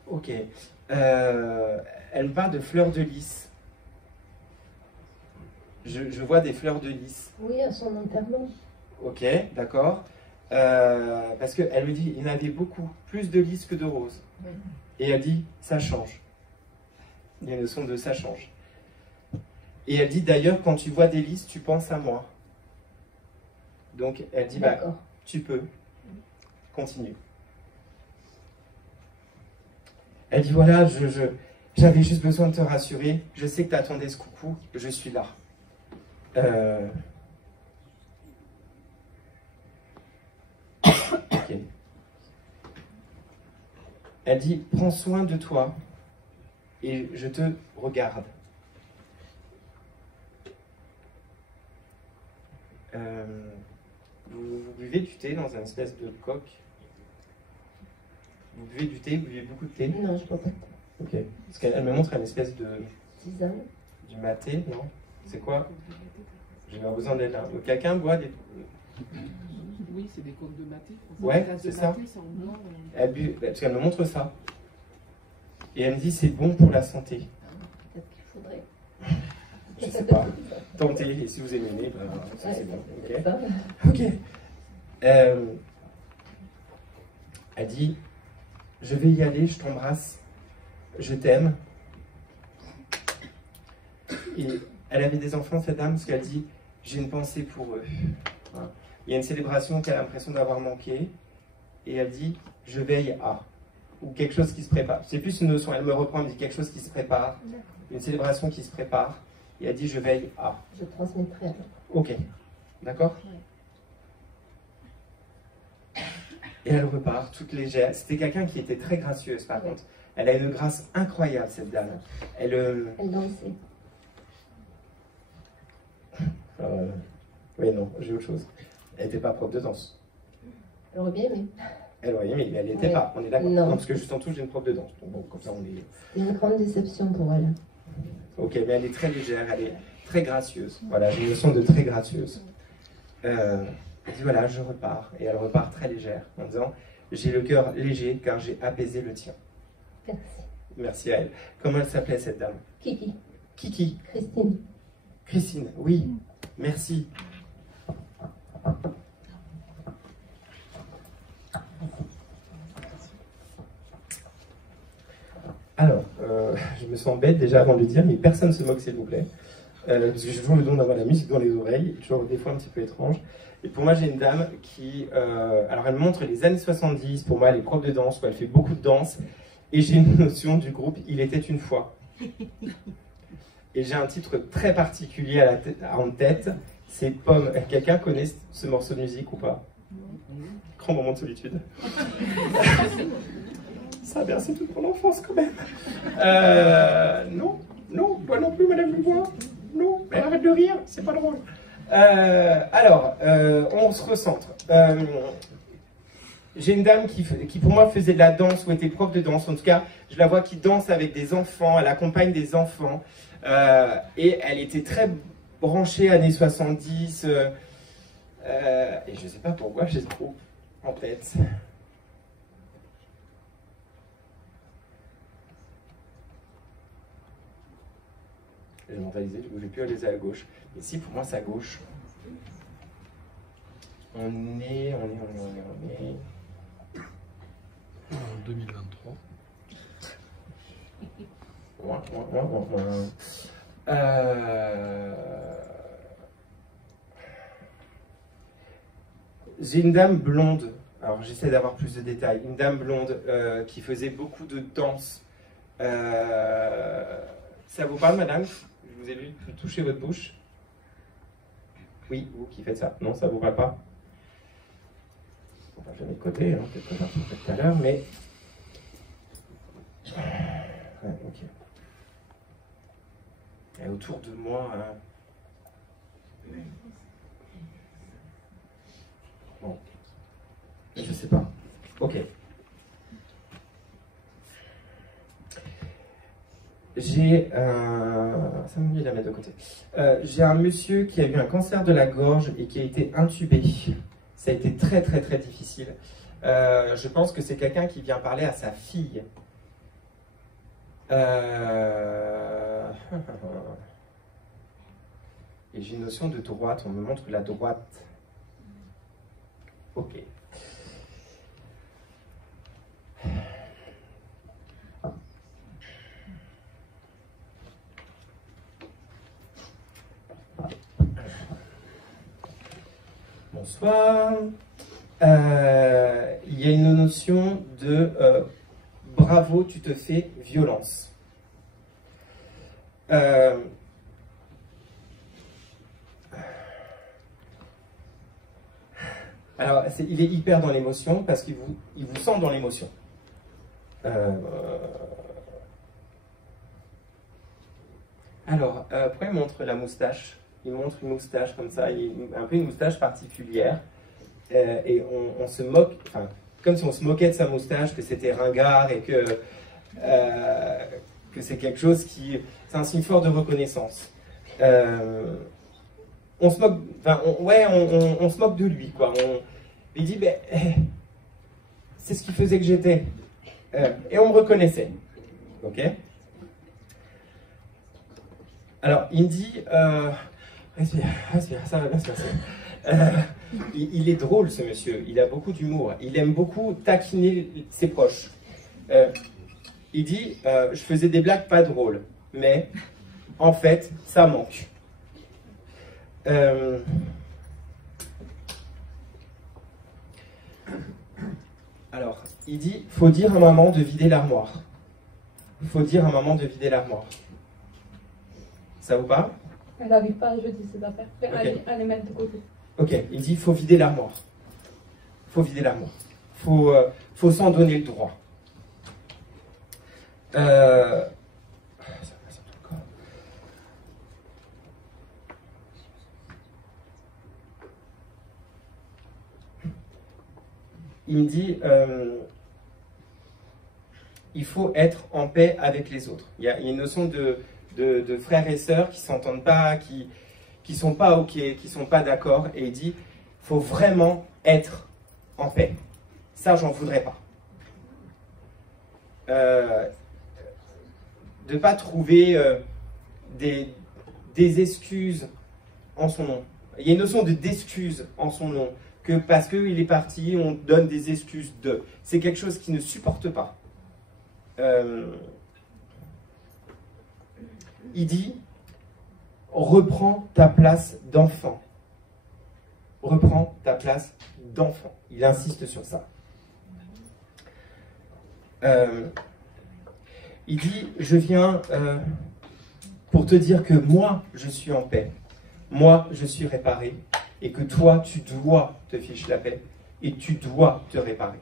Ok. Elle me parle de fleurs de lys. Je vois des fleurs de lys. Oui, à son enterrement. Ok, d'accord. Parce qu'elle me dit, il y en avait beaucoup, plus de lys que de roses. Oui. Et elle dit, ça change. Il y a une notion de ça change. Et elle dit, d'ailleurs, quand tu vois des lys, tu penses à moi. Donc, elle dit, bah, tu peux. Continue. Elle dit, voilà, j'avais juste besoin de te rassurer. Je sais que tu attendais ce coucou. Je suis là. Okay. Elle dit, prends soin de toi et je te regarde. Vous buvez du thé dans une espèce de coque. Vous buvez du thé, vous buvez beaucoup de thé? Non, je bois pas de thé. Ok. Parce qu'elle me montre une espèce de... Tisane. Du maté, non? C'est quoi? J'ai besoin d'être là. Quelqu'un boit des... Oui, c'est des côtes de maté. Ouais, c'est ça. Elle bu... Parce qu'elle me montre ça. Et elle me dit c'est bon pour la santé. Peut-être qu'il faudrait. Je sais pas. Tentez, et si vous aimez, ben, ça c'est bon. Ok. Ok. Elle dit je vais y aller, je t'embrasse, je t'aime. Et elle avait des enfants, cette dame, parce qu'elle dit j'ai une pensée pour eux. Voilà. Il y a une célébration qu'elle a l'impression d'avoir manqué, et elle dit je veille à, ou quelque chose qui se prépare. C'est plus une notion, elle me reprend, elle me dit quelque chose qui se prépare, une célébration qui se prépare, et elle dit je veille à. Je transmettrai alors. Ok, d'accord? Et elle repart, toute légère. C'était quelqu'un qui était très gracieuse, par contre. Elle a une grâce incroyable, cette dame. Elle dansait. Oui, non, j'ai autre chose. Elle n'était pas prof de danse. Elle aurait bien aimé. Elle aurait aimé, mais elle n'était pas. On est d'accord. Non. Parce que juste en dessous, j'ai une prof de danse. Donc, bon, comme ça, on est... C'était une grande déception pour elle. Ok, mais elle est très légère, elle est très gracieuse. Voilà, j'ai une notion de très gracieuse. Elle dit voilà, je repars. Et elle repart très légère en disant j'ai le cœur léger car j'ai apaisé le tien. Merci. Merci à elle. Comment elle s'appelait cette dame? Kiki. Kiki. Christine. Christine, oui. Merci. Alors, je me sens bête déjà avant de le dire, mais personne ne se moque s'il vous plaît. Parce que j'ai toujours le don d'avoir la musique dans les oreilles, toujours des fois un petit peu étrange. Et pour moi, j'ai une dame qui... alors, elle montre les années 70, pour moi, elle est prof de danse, où elle fait beaucoup de danse. Et j'ai une notion du groupe « Il était une fois ». Et j'ai un titre très particulier en tête, c'est « Pomme ». Quelqu'un connaît ce morceau de musique ou pas? Grand moment de solitude. Ça a bercé toute mon enfance quand même. Non, non, moi non plus, Madame Dubois. Non, mais arrête de rire, c'est pas drôle. Alors, on se recentre. J'ai une dame qui pour moi faisait de la danse ou était prof de danse. En tout cas, je la vois qui danse avec des enfants, elle accompagne des enfants. Et elle était très branchée années 70. Et je ne sais pas pourquoi j'ai ce groupe en tête. J'ai mentalisé, du coup, j'ai plus à les à gauche. Mais si, pour moi, c'est à gauche. On est... En 2023. J'ai une dame blonde. Alors, j'essaie d'avoir plus de détails. Une dame blonde qui faisait beaucoup de danse. Ça vous parle, madame? Je vous ai vu toucher votre bouche. Oui, vous qui faites ça. Non, ça vous parle pas? On va faire de côté, hein, peut-être qu'on va faire tout à l'heure, mais... Ouais, ok. Et autour de moi... Bon. Je sais pas. Ok. J'ai ça me dit de la mettre de côté. J'ai un monsieur qui a eu un cancer de la gorge et qui a été intubé. Ça a été très très très difficile. Je pense que c'est quelqu'un qui vient parler à sa fille. Et j'ai une notion de droite. On me montre la droite. Ok. Bonsoir. Il y a une notion de bravo, tu te fais violence. Alors, il est hyper dans l'émotion parce qu'il vous sent dans l'émotion. Alors, pourquoi il montre la moustache? Il montre une moustache comme ça, un peu une moustache particulière. Et on se moque, enfin, comme si on se moquait de sa moustache, que c'était ringard et que c'est quelque chose qui... C'est un signe fort de reconnaissance. On se moque, enfin, on se moque de lui, quoi. Il dit, ben, c'est ce qui faisait que j'étais. Et on me reconnaissait. Ok? Alors, il me dit, respire, ça va bien se passer. Il est drôle, ce monsieur. Il a beaucoup d'humour. Il aime beaucoup taquiner ses proches. Il dit, je faisais des blagues pas drôles, mais en fait, ça manque. Alors, il dit, faut dire à maman de vider l'armoire. Faut dire à maman de vider l'armoire. Ça vous parle? Elle n'arrive pas à jeter ses affaires. Okay. À les mettre de côté. Ok, il dit, faut vider l'armoire. Faut vider l'armoire. faut s'en donner le droit. Il me dit, il faut être en paix avec les autres. Il y a une notion de frères et sœurs qui s'entendent pas, qui sont pas ok, qui sont pas d'accord, et il dit, faut vraiment être en paix. Ça, j'en voudrais pas. De pas trouver des excuses en son nom. Il y a une notion d'excuse en son nom. Que parce qu'il est parti, on donne des excuses de. C'est quelque chose qui ne supporte pas. Il dit, reprends ta place d'enfant. Reprends ta place d'enfant. Il insiste sur ça. Il dit, je viens pour te dire que moi, je suis en paix. Moi, je suis réparé. Et que toi, tu dois te ficher la paix. Et tu dois te réparer.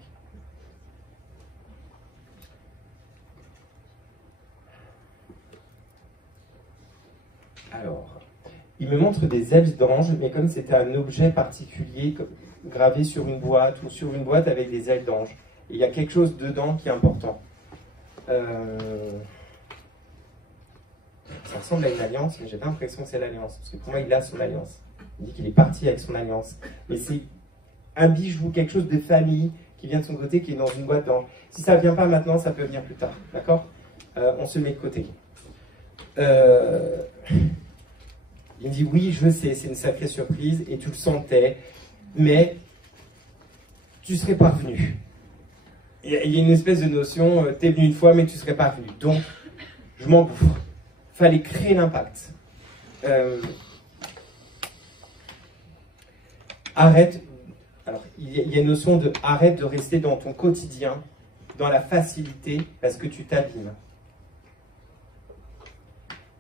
Alors, il me montre des ailes d'ange, mais comme c'était un objet particulier, gravé sur une boîte, ou sur une boîte avec des ailes d'ange. Et il y a quelque chose dedans qui est important. Ça ressemble à une alliance, mais j'ai pas l'impression que c'est l'alliance. Parce que pour moi, il a son alliance. Il dit qu'il est parti avec son alliance. Mais c'est un bijou, quelque chose de famille qui vient de son côté, qui est dans une boîte d'ange. Si ça ne vient pas maintenant, ça peut venir plus tard. D'accord? On se met de côté. Il me dit, oui, je sais, c'est une sacrée surprise, et tu le sentais, mais tu serais pas revenu. Il y a une espèce de notion, t'es venu une fois, mais tu serais pas revenu. Donc, je m'en bouffe. Fallait créer l'impact. Arrête, alors il y a une notion de arrête de rester dans ton quotidien, dans la facilité, parce que tu t'abîmes.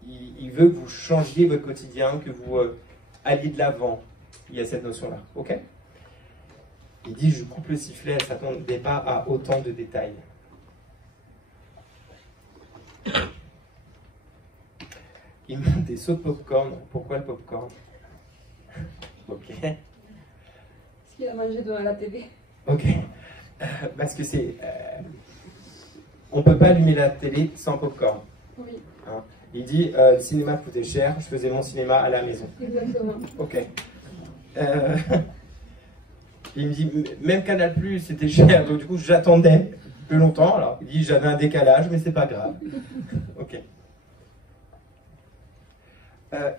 Il veut que vous changiez votre quotidien, que vous alliez de l'avant. Il y a cette notion-là, ok? Il dit, je coupe le sifflet, elle ne s'attendait pas à autant de détails. Il montre des sauts de popcorn. Pourquoi le popcorn? Ok. Qu'il a mangé devant la télé. Ok. Parce que c'est... on ne peut pas allumer la télé sans popcorn. Oui. Hein? Il dit, le cinéma coûtait cher, je faisais mon cinéma à la maison. Exactement. Ok. Il me dit, même Canal+, c'était cher, donc du coup j'attendais plus longtemps. Alors il dit, j'avais un décalage, mais c'est pas grave. Ok.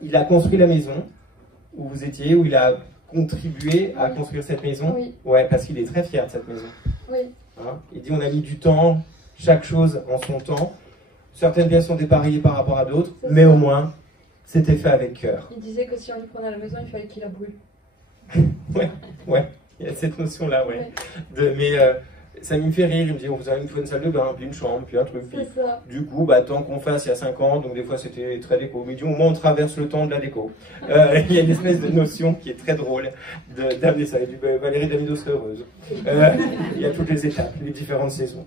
Il a construit la maison où vous étiez, où il a contribué à construire cette maison. Oui. Ouais, parce qu'il est très fier de cette maison. Oui. Hein? Il dit, on a mis du temps, chaque chose en son temps. Certaines pièces sont dépareillées par rapport à d'autres, mais au moins, c'était fait avec cœur. Il disait que si on lui prenait la maison, il fallait qu'il la brûle. Ouais, il y a cette notion-là, ouais. Mais ça me fait rire, il me dit, on vous a une fois une salle de bain, puis une chambre, puis un truc. Puis, ça. Du coup, tant qu'on fasse, il y a 5 ans, donc des fois c'était très déco. Mais du moment on traverse le temps de la déco. Il y a une espèce de notion qui est très drôle d'amener ça. Il dit, Valérie Damido serait heureuse. Il y a toutes les étapes, les différentes saisons.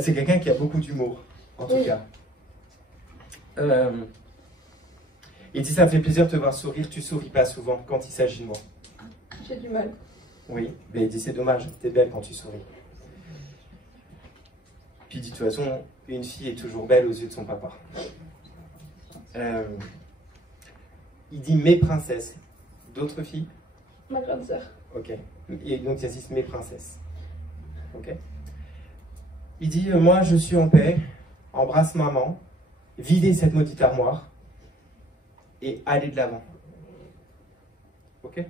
C'est quelqu'un qui a beaucoup d'humour, en tout cas. Il dit, ça me fait plaisir de te voir sourire, tu souris pas souvent quand il s'agit de moi. J'ai du mal. Oui, mais il dit, c'est dommage, t'es belle quand tu souris. Puis il dit, de toute façon, une fille est toujours belle aux yeux de son papa. Il dit, mes princesses. D'autres filles? Ma grande sœur. Ok. Et donc il y a 6 mes princesses. Ok. Il dit, moi je suis en paix, embrasse maman, videz cette maudite armoire et allez de l'avant. Ok.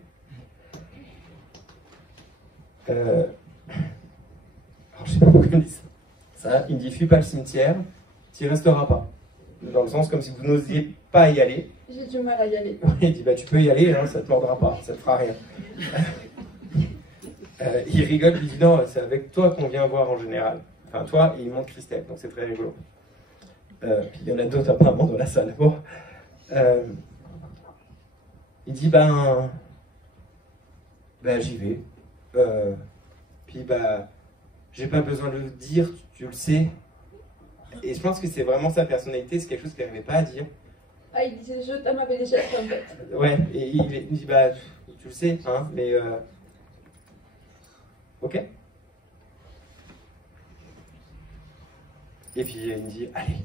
Alors je sais pas pourquoi il me dit ça. Il me dit, fuis pas le cimetière, t'y resteras pas. Dans le sens comme si vous n'osiez pas y aller. J'ai du mal à y aller. Il dit, tu peux y aller, hein, ça te mordra pas, ça te fera rien. Il rigole, il dit, non, c'est avec toi qu'on vient voir en général. Enfin, toi, et il montre Christelle, donc c'est très rigolo. Puis il y en a d'autres apparemment dans la salle. Bon. Il dit, j'y vais. Puis, j'ai pas besoin de le dire, tu le sais. Et je pense que c'est vraiment sa personnalité, c'est quelque chose qu'elle n'arrivait pas à dire. Ah, il disait je t'aime avec des gestes en fait. Ouais, et il me dit, bah, tu le sais, hein, mais... ok. Et puis il me dit, allez,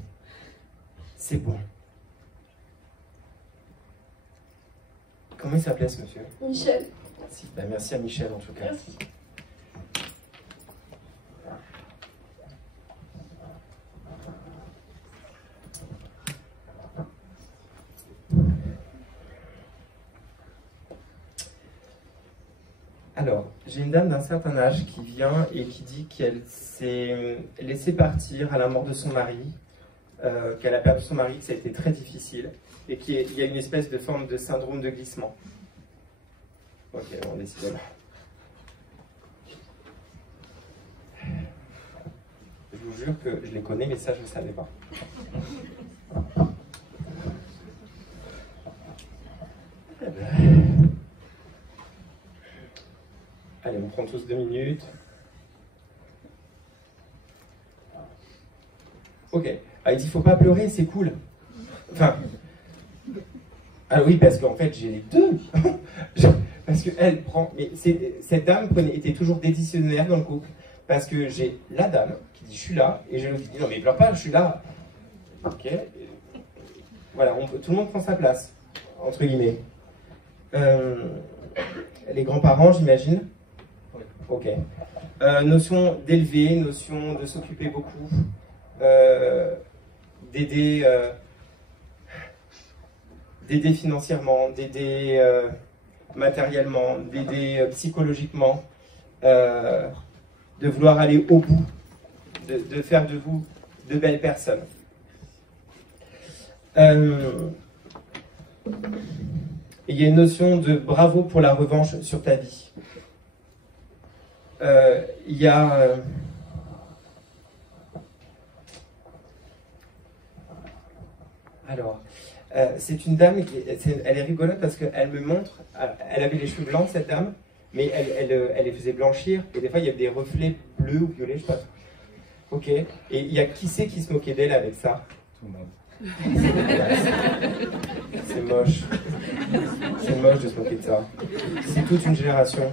c'est bon. Comment il s'appelait ce monsieur? Michel. Merci. Bah, merci à Michel en tout cas. Merci. Alors, j'ai une dame d'un certain âge qui vient et qui dit qu'elle s'est laissée partir à la mort de son mari, qu'elle a perdu son mari, que ça a été très difficile, et qu'il y a une espèce de forme de syndrome de glissement. Ok, bon, décidément. Je vous jure que je les connais, mais ça, je ne savais pas. Allez, on prend tous 2 minutes. Ok. Ah, il dit, faut pas pleurer, c'est cool. Enfin... Ah oui, parce qu'en fait, j'ai les deux. Parce qu'elle prend... Mais cette dame était toujours décisionnaire dans le couple. Parce que j'ai la dame qui dit, je suis là. Et je lui dis, non mais pleure pas, je suis là. Ok. Voilà, tout le monde prend sa place, entre guillemets. Les grands-parents, j'imagine. Ok. Notion d'élever, notion de s'occuper beaucoup, d'aider financièrement, d'aider matériellement, d'aider psychologiquement, de vouloir aller au bout, de faire de vous de belles personnes. Il y a une notion de bravo pour la revanche sur ta vie. Il y a alors c'est une dame elle est rigolote parce qu'elle me montre, elle avait les cheveux blancs cette dame, mais elle les faisait blanchir et des fois il y avait des reflets bleus ou violets, je sais pas. Ok, et il y a qui c'est qui se moquait d'elle avec ça? Tout le monde. C'est moche. C'est moche de se moquer de ça. C'est toute une génération.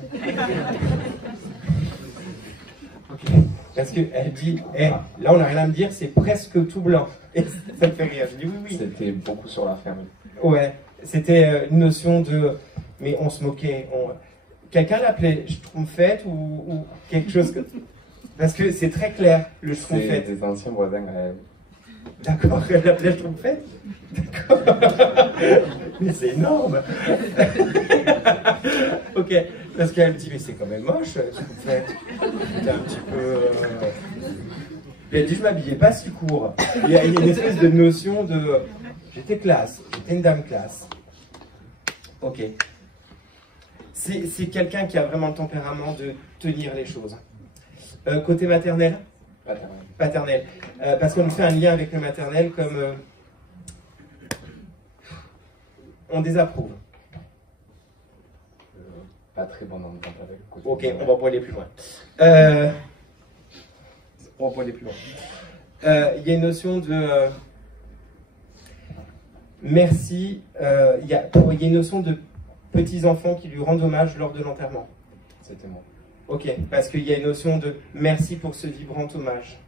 Okay. Parce qu'elle dit, hey, là on n'a rien à me dire, c'est presque tout blanc. Et ça me fait rire. Je dis oui, oui. C'était beaucoup sur la ferme. Ouais, c'était une notion de... Mais on se moquait. Quelqu'un l'appelait Schtroumpfette ou quelque chose que... Parce que c'est très clair, le Schtroumpfette. C'est des anciens voisins à elle. D'accord, elle l'appelait Schtroumpfette. D'accord. Mais c'est énorme. Ok, parce qu'elle me dit, mais c'est quand même moche, Schtroumpfette. C'était un petit peu... Et elle dit, je m'habillais pas si court. Il y a une espèce de notion de... J'étais classe, j'étais une dame classe. Ok. C'est quelqu'un qui a vraiment le tempérament de tenir les choses. Côté maternel? Paternel. Parce qu'on nous fait un lien avec le maternel comme... on désapprouve. Pas très bon en entente avec le côté. Ok, on va pas aller plus loin. On va pas aller plus loin. Il y a une notion de... merci. Il y a une notion de petits-enfants qui lui rendent hommage lors de l'enterrement. C'était moi. Ok, parce qu'il y a une notion de merci pour ce vibrant hommage.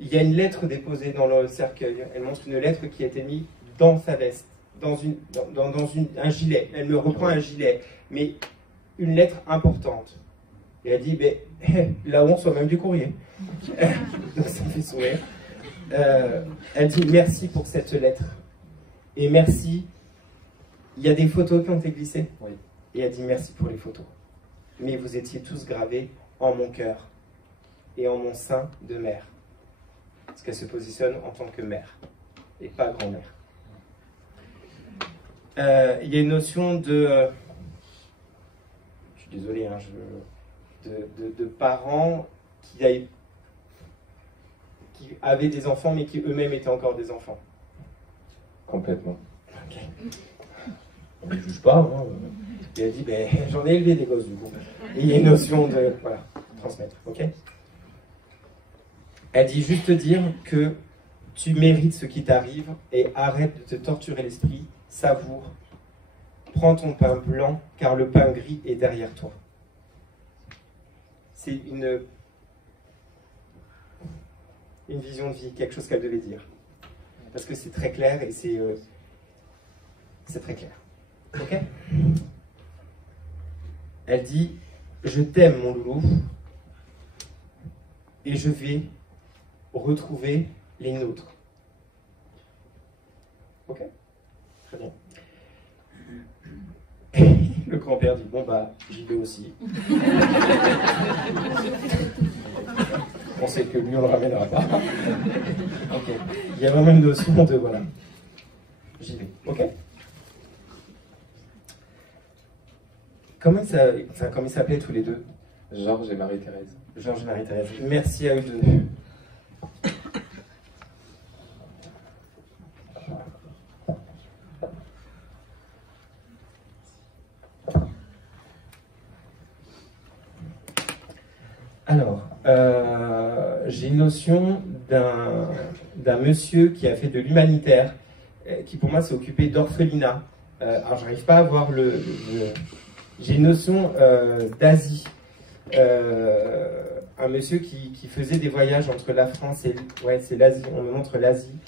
Il y a une lettre déposée dans le cercueil. Elle montre une lettre qui a été mise dans sa veste, dans un gilet. Elle me reprend un gilet, mais une lettre importante. Et elle dit, ben, là-haut, on soit même du courrier. Donc ça me fait sourire. Elle dit merci pour cette lettre. Et merci. Il y a des photos qui ont été glissées. Oui. Et elle dit merci pour les photos. Mais vous étiez tous gravés en mon cœur et en mon sein de mère. Parce qu'elle se positionne en tant que mère et pas grand-mère. Il y a une notion de... je suis désolé, hein, de parents qui avaient des enfants mais qui eux-mêmes étaient encore des enfants. Complètement. Ok. On ne les juge pas. Hein. Et elle dit, ben, j'en ai élevé des gosses du coup. Et il y a une notion de, voilà, transmettre, ok? Elle dit juste dire que tu mérites ce qui t'arrive et arrête de te torturer l'esprit, savoure. Prends ton pain blanc, car le pain gris est derrière toi. C'est une vision de vie, quelque chose qu'elle devait dire. Parce que c'est très clair et c'est très clair. Ok? Elle dit, je t'aime mon loulou, et je vais retrouver les nôtres. Ok? Très bien. Le grand-père dit, bon bah, j'y vais aussi. On sait que lui, on le ramènera pas. Ok. Il y a vraiment une notion de, voilà, j'y vais. Ok? Comment ils s'appelaient tous les deux? Georges et Marie-Thérèse. Georges et Marie-Thérèse. Merci à eux deux. Alors, j'ai une notion d'un monsieur qui a fait de l'humanitaire, qui pour moi s'est occupé d'orphelinat. Alors, j'arrive pas à voir j'ai une notion d'Asie. Un monsieur qui faisait des voyages entre la France et... Ouais, c'est l'Asie, on me montre l'Asie,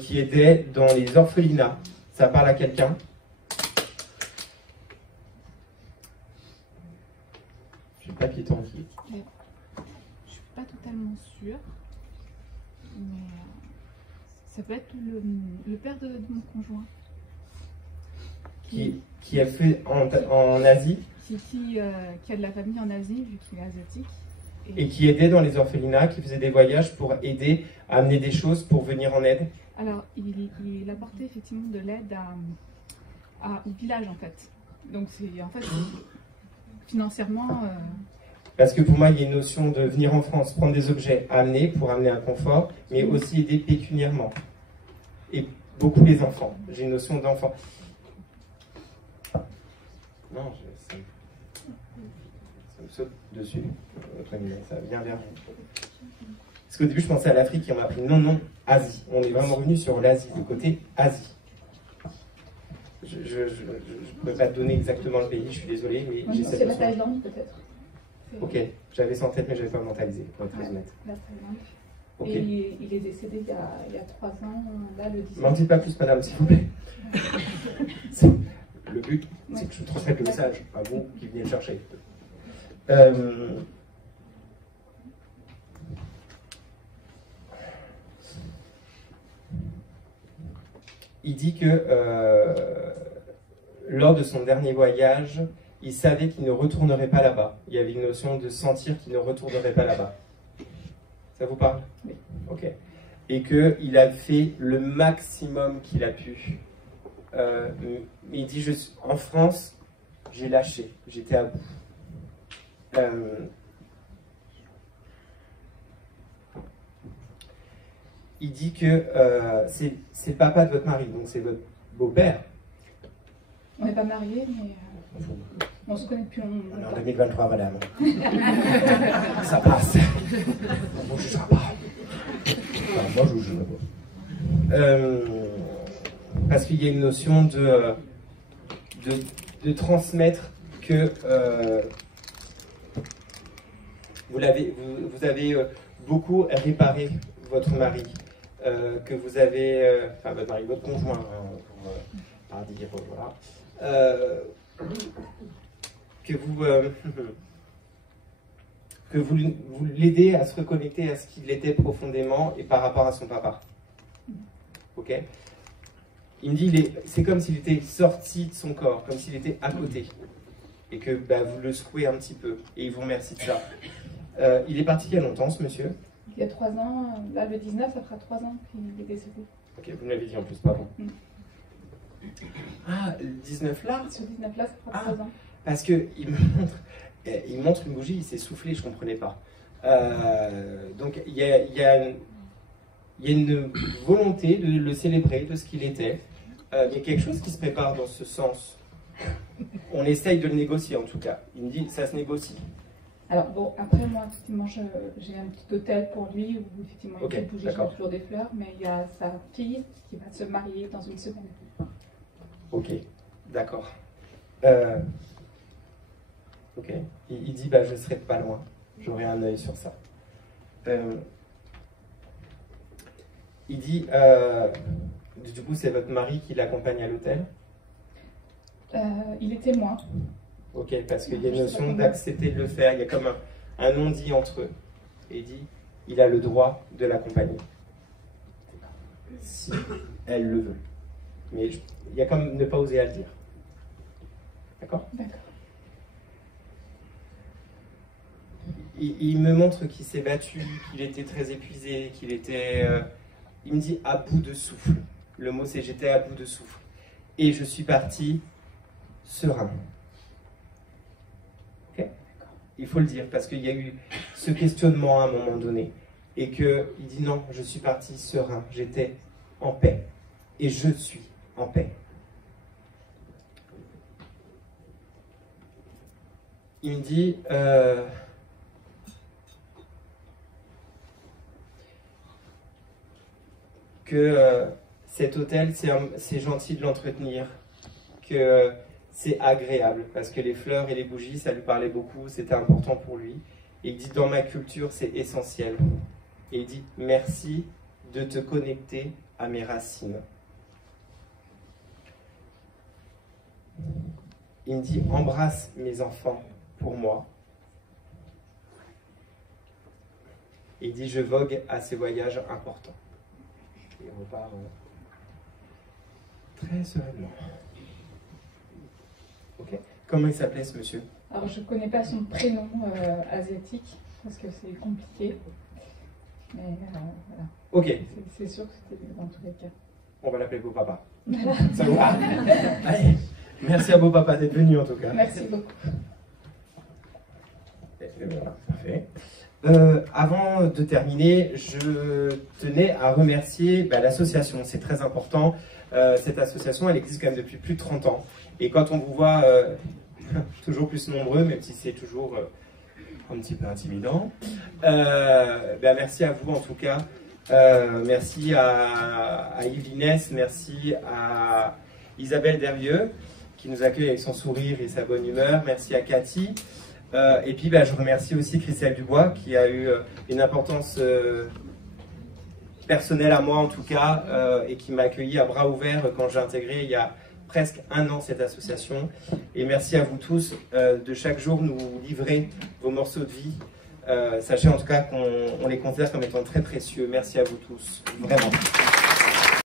qui aidait dans les orphelinats. Ça parle à quelqu'un? J'ai pas qui t'en dit. Je suis pas totalement sûre, mais ça peut être le père de mon conjoint. Qui a fait en Asie? Qui a de la famille en Asie, vu qu'il est asiatique. Et qui aidait dans les orphelinats, qui faisait des voyages pour aider à amener des choses pour venir en aide? Alors, il apportait effectivement de l'aide au village, en fait. Donc, c'est en fait, financièrement... Parce que pour moi, il y a une notion de venir en France, prendre des objets à amener pour amener un confort, mais aussi aider pécuniairement. Et beaucoup les enfants. J'ai une notion d'enfant. Non, ça me saute dessus. Ça vient vers vous. Parce qu'au début, je pensais à l'Afrique et on m'a appris non, Asie. On est vraiment revenu sur l'Asie, le côté Asie. Je ne peux pas te donner exactement le pays, je suis désolé, mais j'ai cette C'est la notion. Thaïlande, peut-être. Ok, j'avais ça en tête, mais je n'avais pas mentalisé, pour être très honnête. La Thaïlande. Ok. Et il est décédé il y a 3 ans, là, le 19. M'en dites pas plus, madame, s'il vous plaît. Le but, c'est que je transmette le message à vous qui venez le chercher. Il dit que lors de son dernier voyage, il savait qu'il ne retournerait pas là-bas. Il y avait une notion de sentir qu'il ne retournerait pas là-bas. Ça vous parle? Oui. Ok. Et qu'il a fait le maximum qu'il a pu. Il dit, en France, j'ai lâché, j'étais à bout. Il dit que c'est le papa de votre mari, donc c'est votre beau-père. On n'est pas mariés, mais on se connaît depuis longtemps. On est en 2023, madame. Ça passe. On ne jugera pas. Enfin, moi, je ne jugerai pas. Parce qu'il y a une notion de transmettre que vous avez beaucoup réparé votre mari, que vous avez, enfin votre mari, votre conjoint, pour pas dire, voilà, que vous l'aidez à se reconnecter à ce qu'il était profondément et par rapport à son papa. Ok? Il me dit, c'est comme s'il était sorti de son corps, comme s'il était à côté. Et que vous le secouez un petit peu. Et il vous remercie de ça. Il est parti il y a longtemps, ce monsieur? Il y a 3 ans, là le 19, ça fera 3 ans qu'il est décédé. Ok, vous me l'avez dit en plus, pardon. Ah, le 19 là? Ce 19 là, ça fera 3 ans. Parce qu'il me montre une bougie, il s'est soufflé, je ne comprenais pas. Donc il y a une volonté de le célébrer, de ce qu'il était. Il y a quelque chose qui se prépare dans ce sens On essaye de le négocier en tout cas. Il me dit ça se négocie. Alors bon, après moi, effectivement, j'ai un petit hôtel pour lui où effectivement il peut bouger, j'ai toujours des fleurs, mais il y a sa fille qui va se marier dans une semaine. Ok, d'accord. Ok, il dit bah je serai pas loin, j'aurai un œil sur ça. Il dit du coup c'est votre mari qui l'accompagne à l'hôtel? Il est témoin. Ok, parce qu'il y a une notion d'accepter de le faire, il y a comme un non-dit entre eux. Et il dit, il a le droit de l'accompagner. Si elle le veut. Mais il y a comme ne pas oser à le dire. D'accord? D'accord. Il me montre qu'il s'est battu, qu'il était très épuisé, qu'il était... il me dit à bout de souffle. Le mot c'est j'étais à bout de souffle. Et je suis parti serein. Il faut le dire, parce qu'il y a eu ce questionnement à un moment donné. Et qu'il dit non, je suis parti serein, j'étais en paix. Et je suis en paix. Il me dit que cet hôtel, c'est gentil de l'entretenir, que c'est agréable, parce que les fleurs et les bougies, ça lui parlait beaucoup, c'était important pour lui. Et il dit, dans ma culture, c'est essentiel. Et il dit, merci de te connecter à mes racines. Il me dit, embrasse mes enfants pour moi. Et il dit, je vogue à ces voyages importants. Et on repart très sereinement. Okay. Comment il s'appelait ce monsieur? Alors je ne connais pas son prénom asiatique parce que c'est compliqué. Mais voilà. Ok. C'est sûr que c'était dans tous les cas. On va l'appeler Beau Papa. Ça vous va? Allez. Merci à Beau Papa d'être venu en tout cas. Merci beaucoup. Et voilà, parfait. Avant de terminer, je tenais à remercier l'association, c'est très important. Cette association, elle existe quand même depuis plus de 30 ans. Et quand on vous voit toujours plus nombreux, même si c'est toujours un petit peu intimidant, merci à vous en tout cas. Merci à Yves Linès, merci à Isabelle Dervieux qui nous accueille avec son sourire et sa bonne humeur. Merci à Cathy. Et puis je remercie aussi Christelle Dubois qui a eu une importance personnelle à moi en tout cas et qui m'a accueilli à bras ouverts quand j'ai intégré il y a presque 1 an cette association. Et merci à vous tous de chaque jour nous livrer vos morceaux de vie. Sachez en tout cas qu'on les considère comme étant très précieux. Merci à vous tous, vraiment.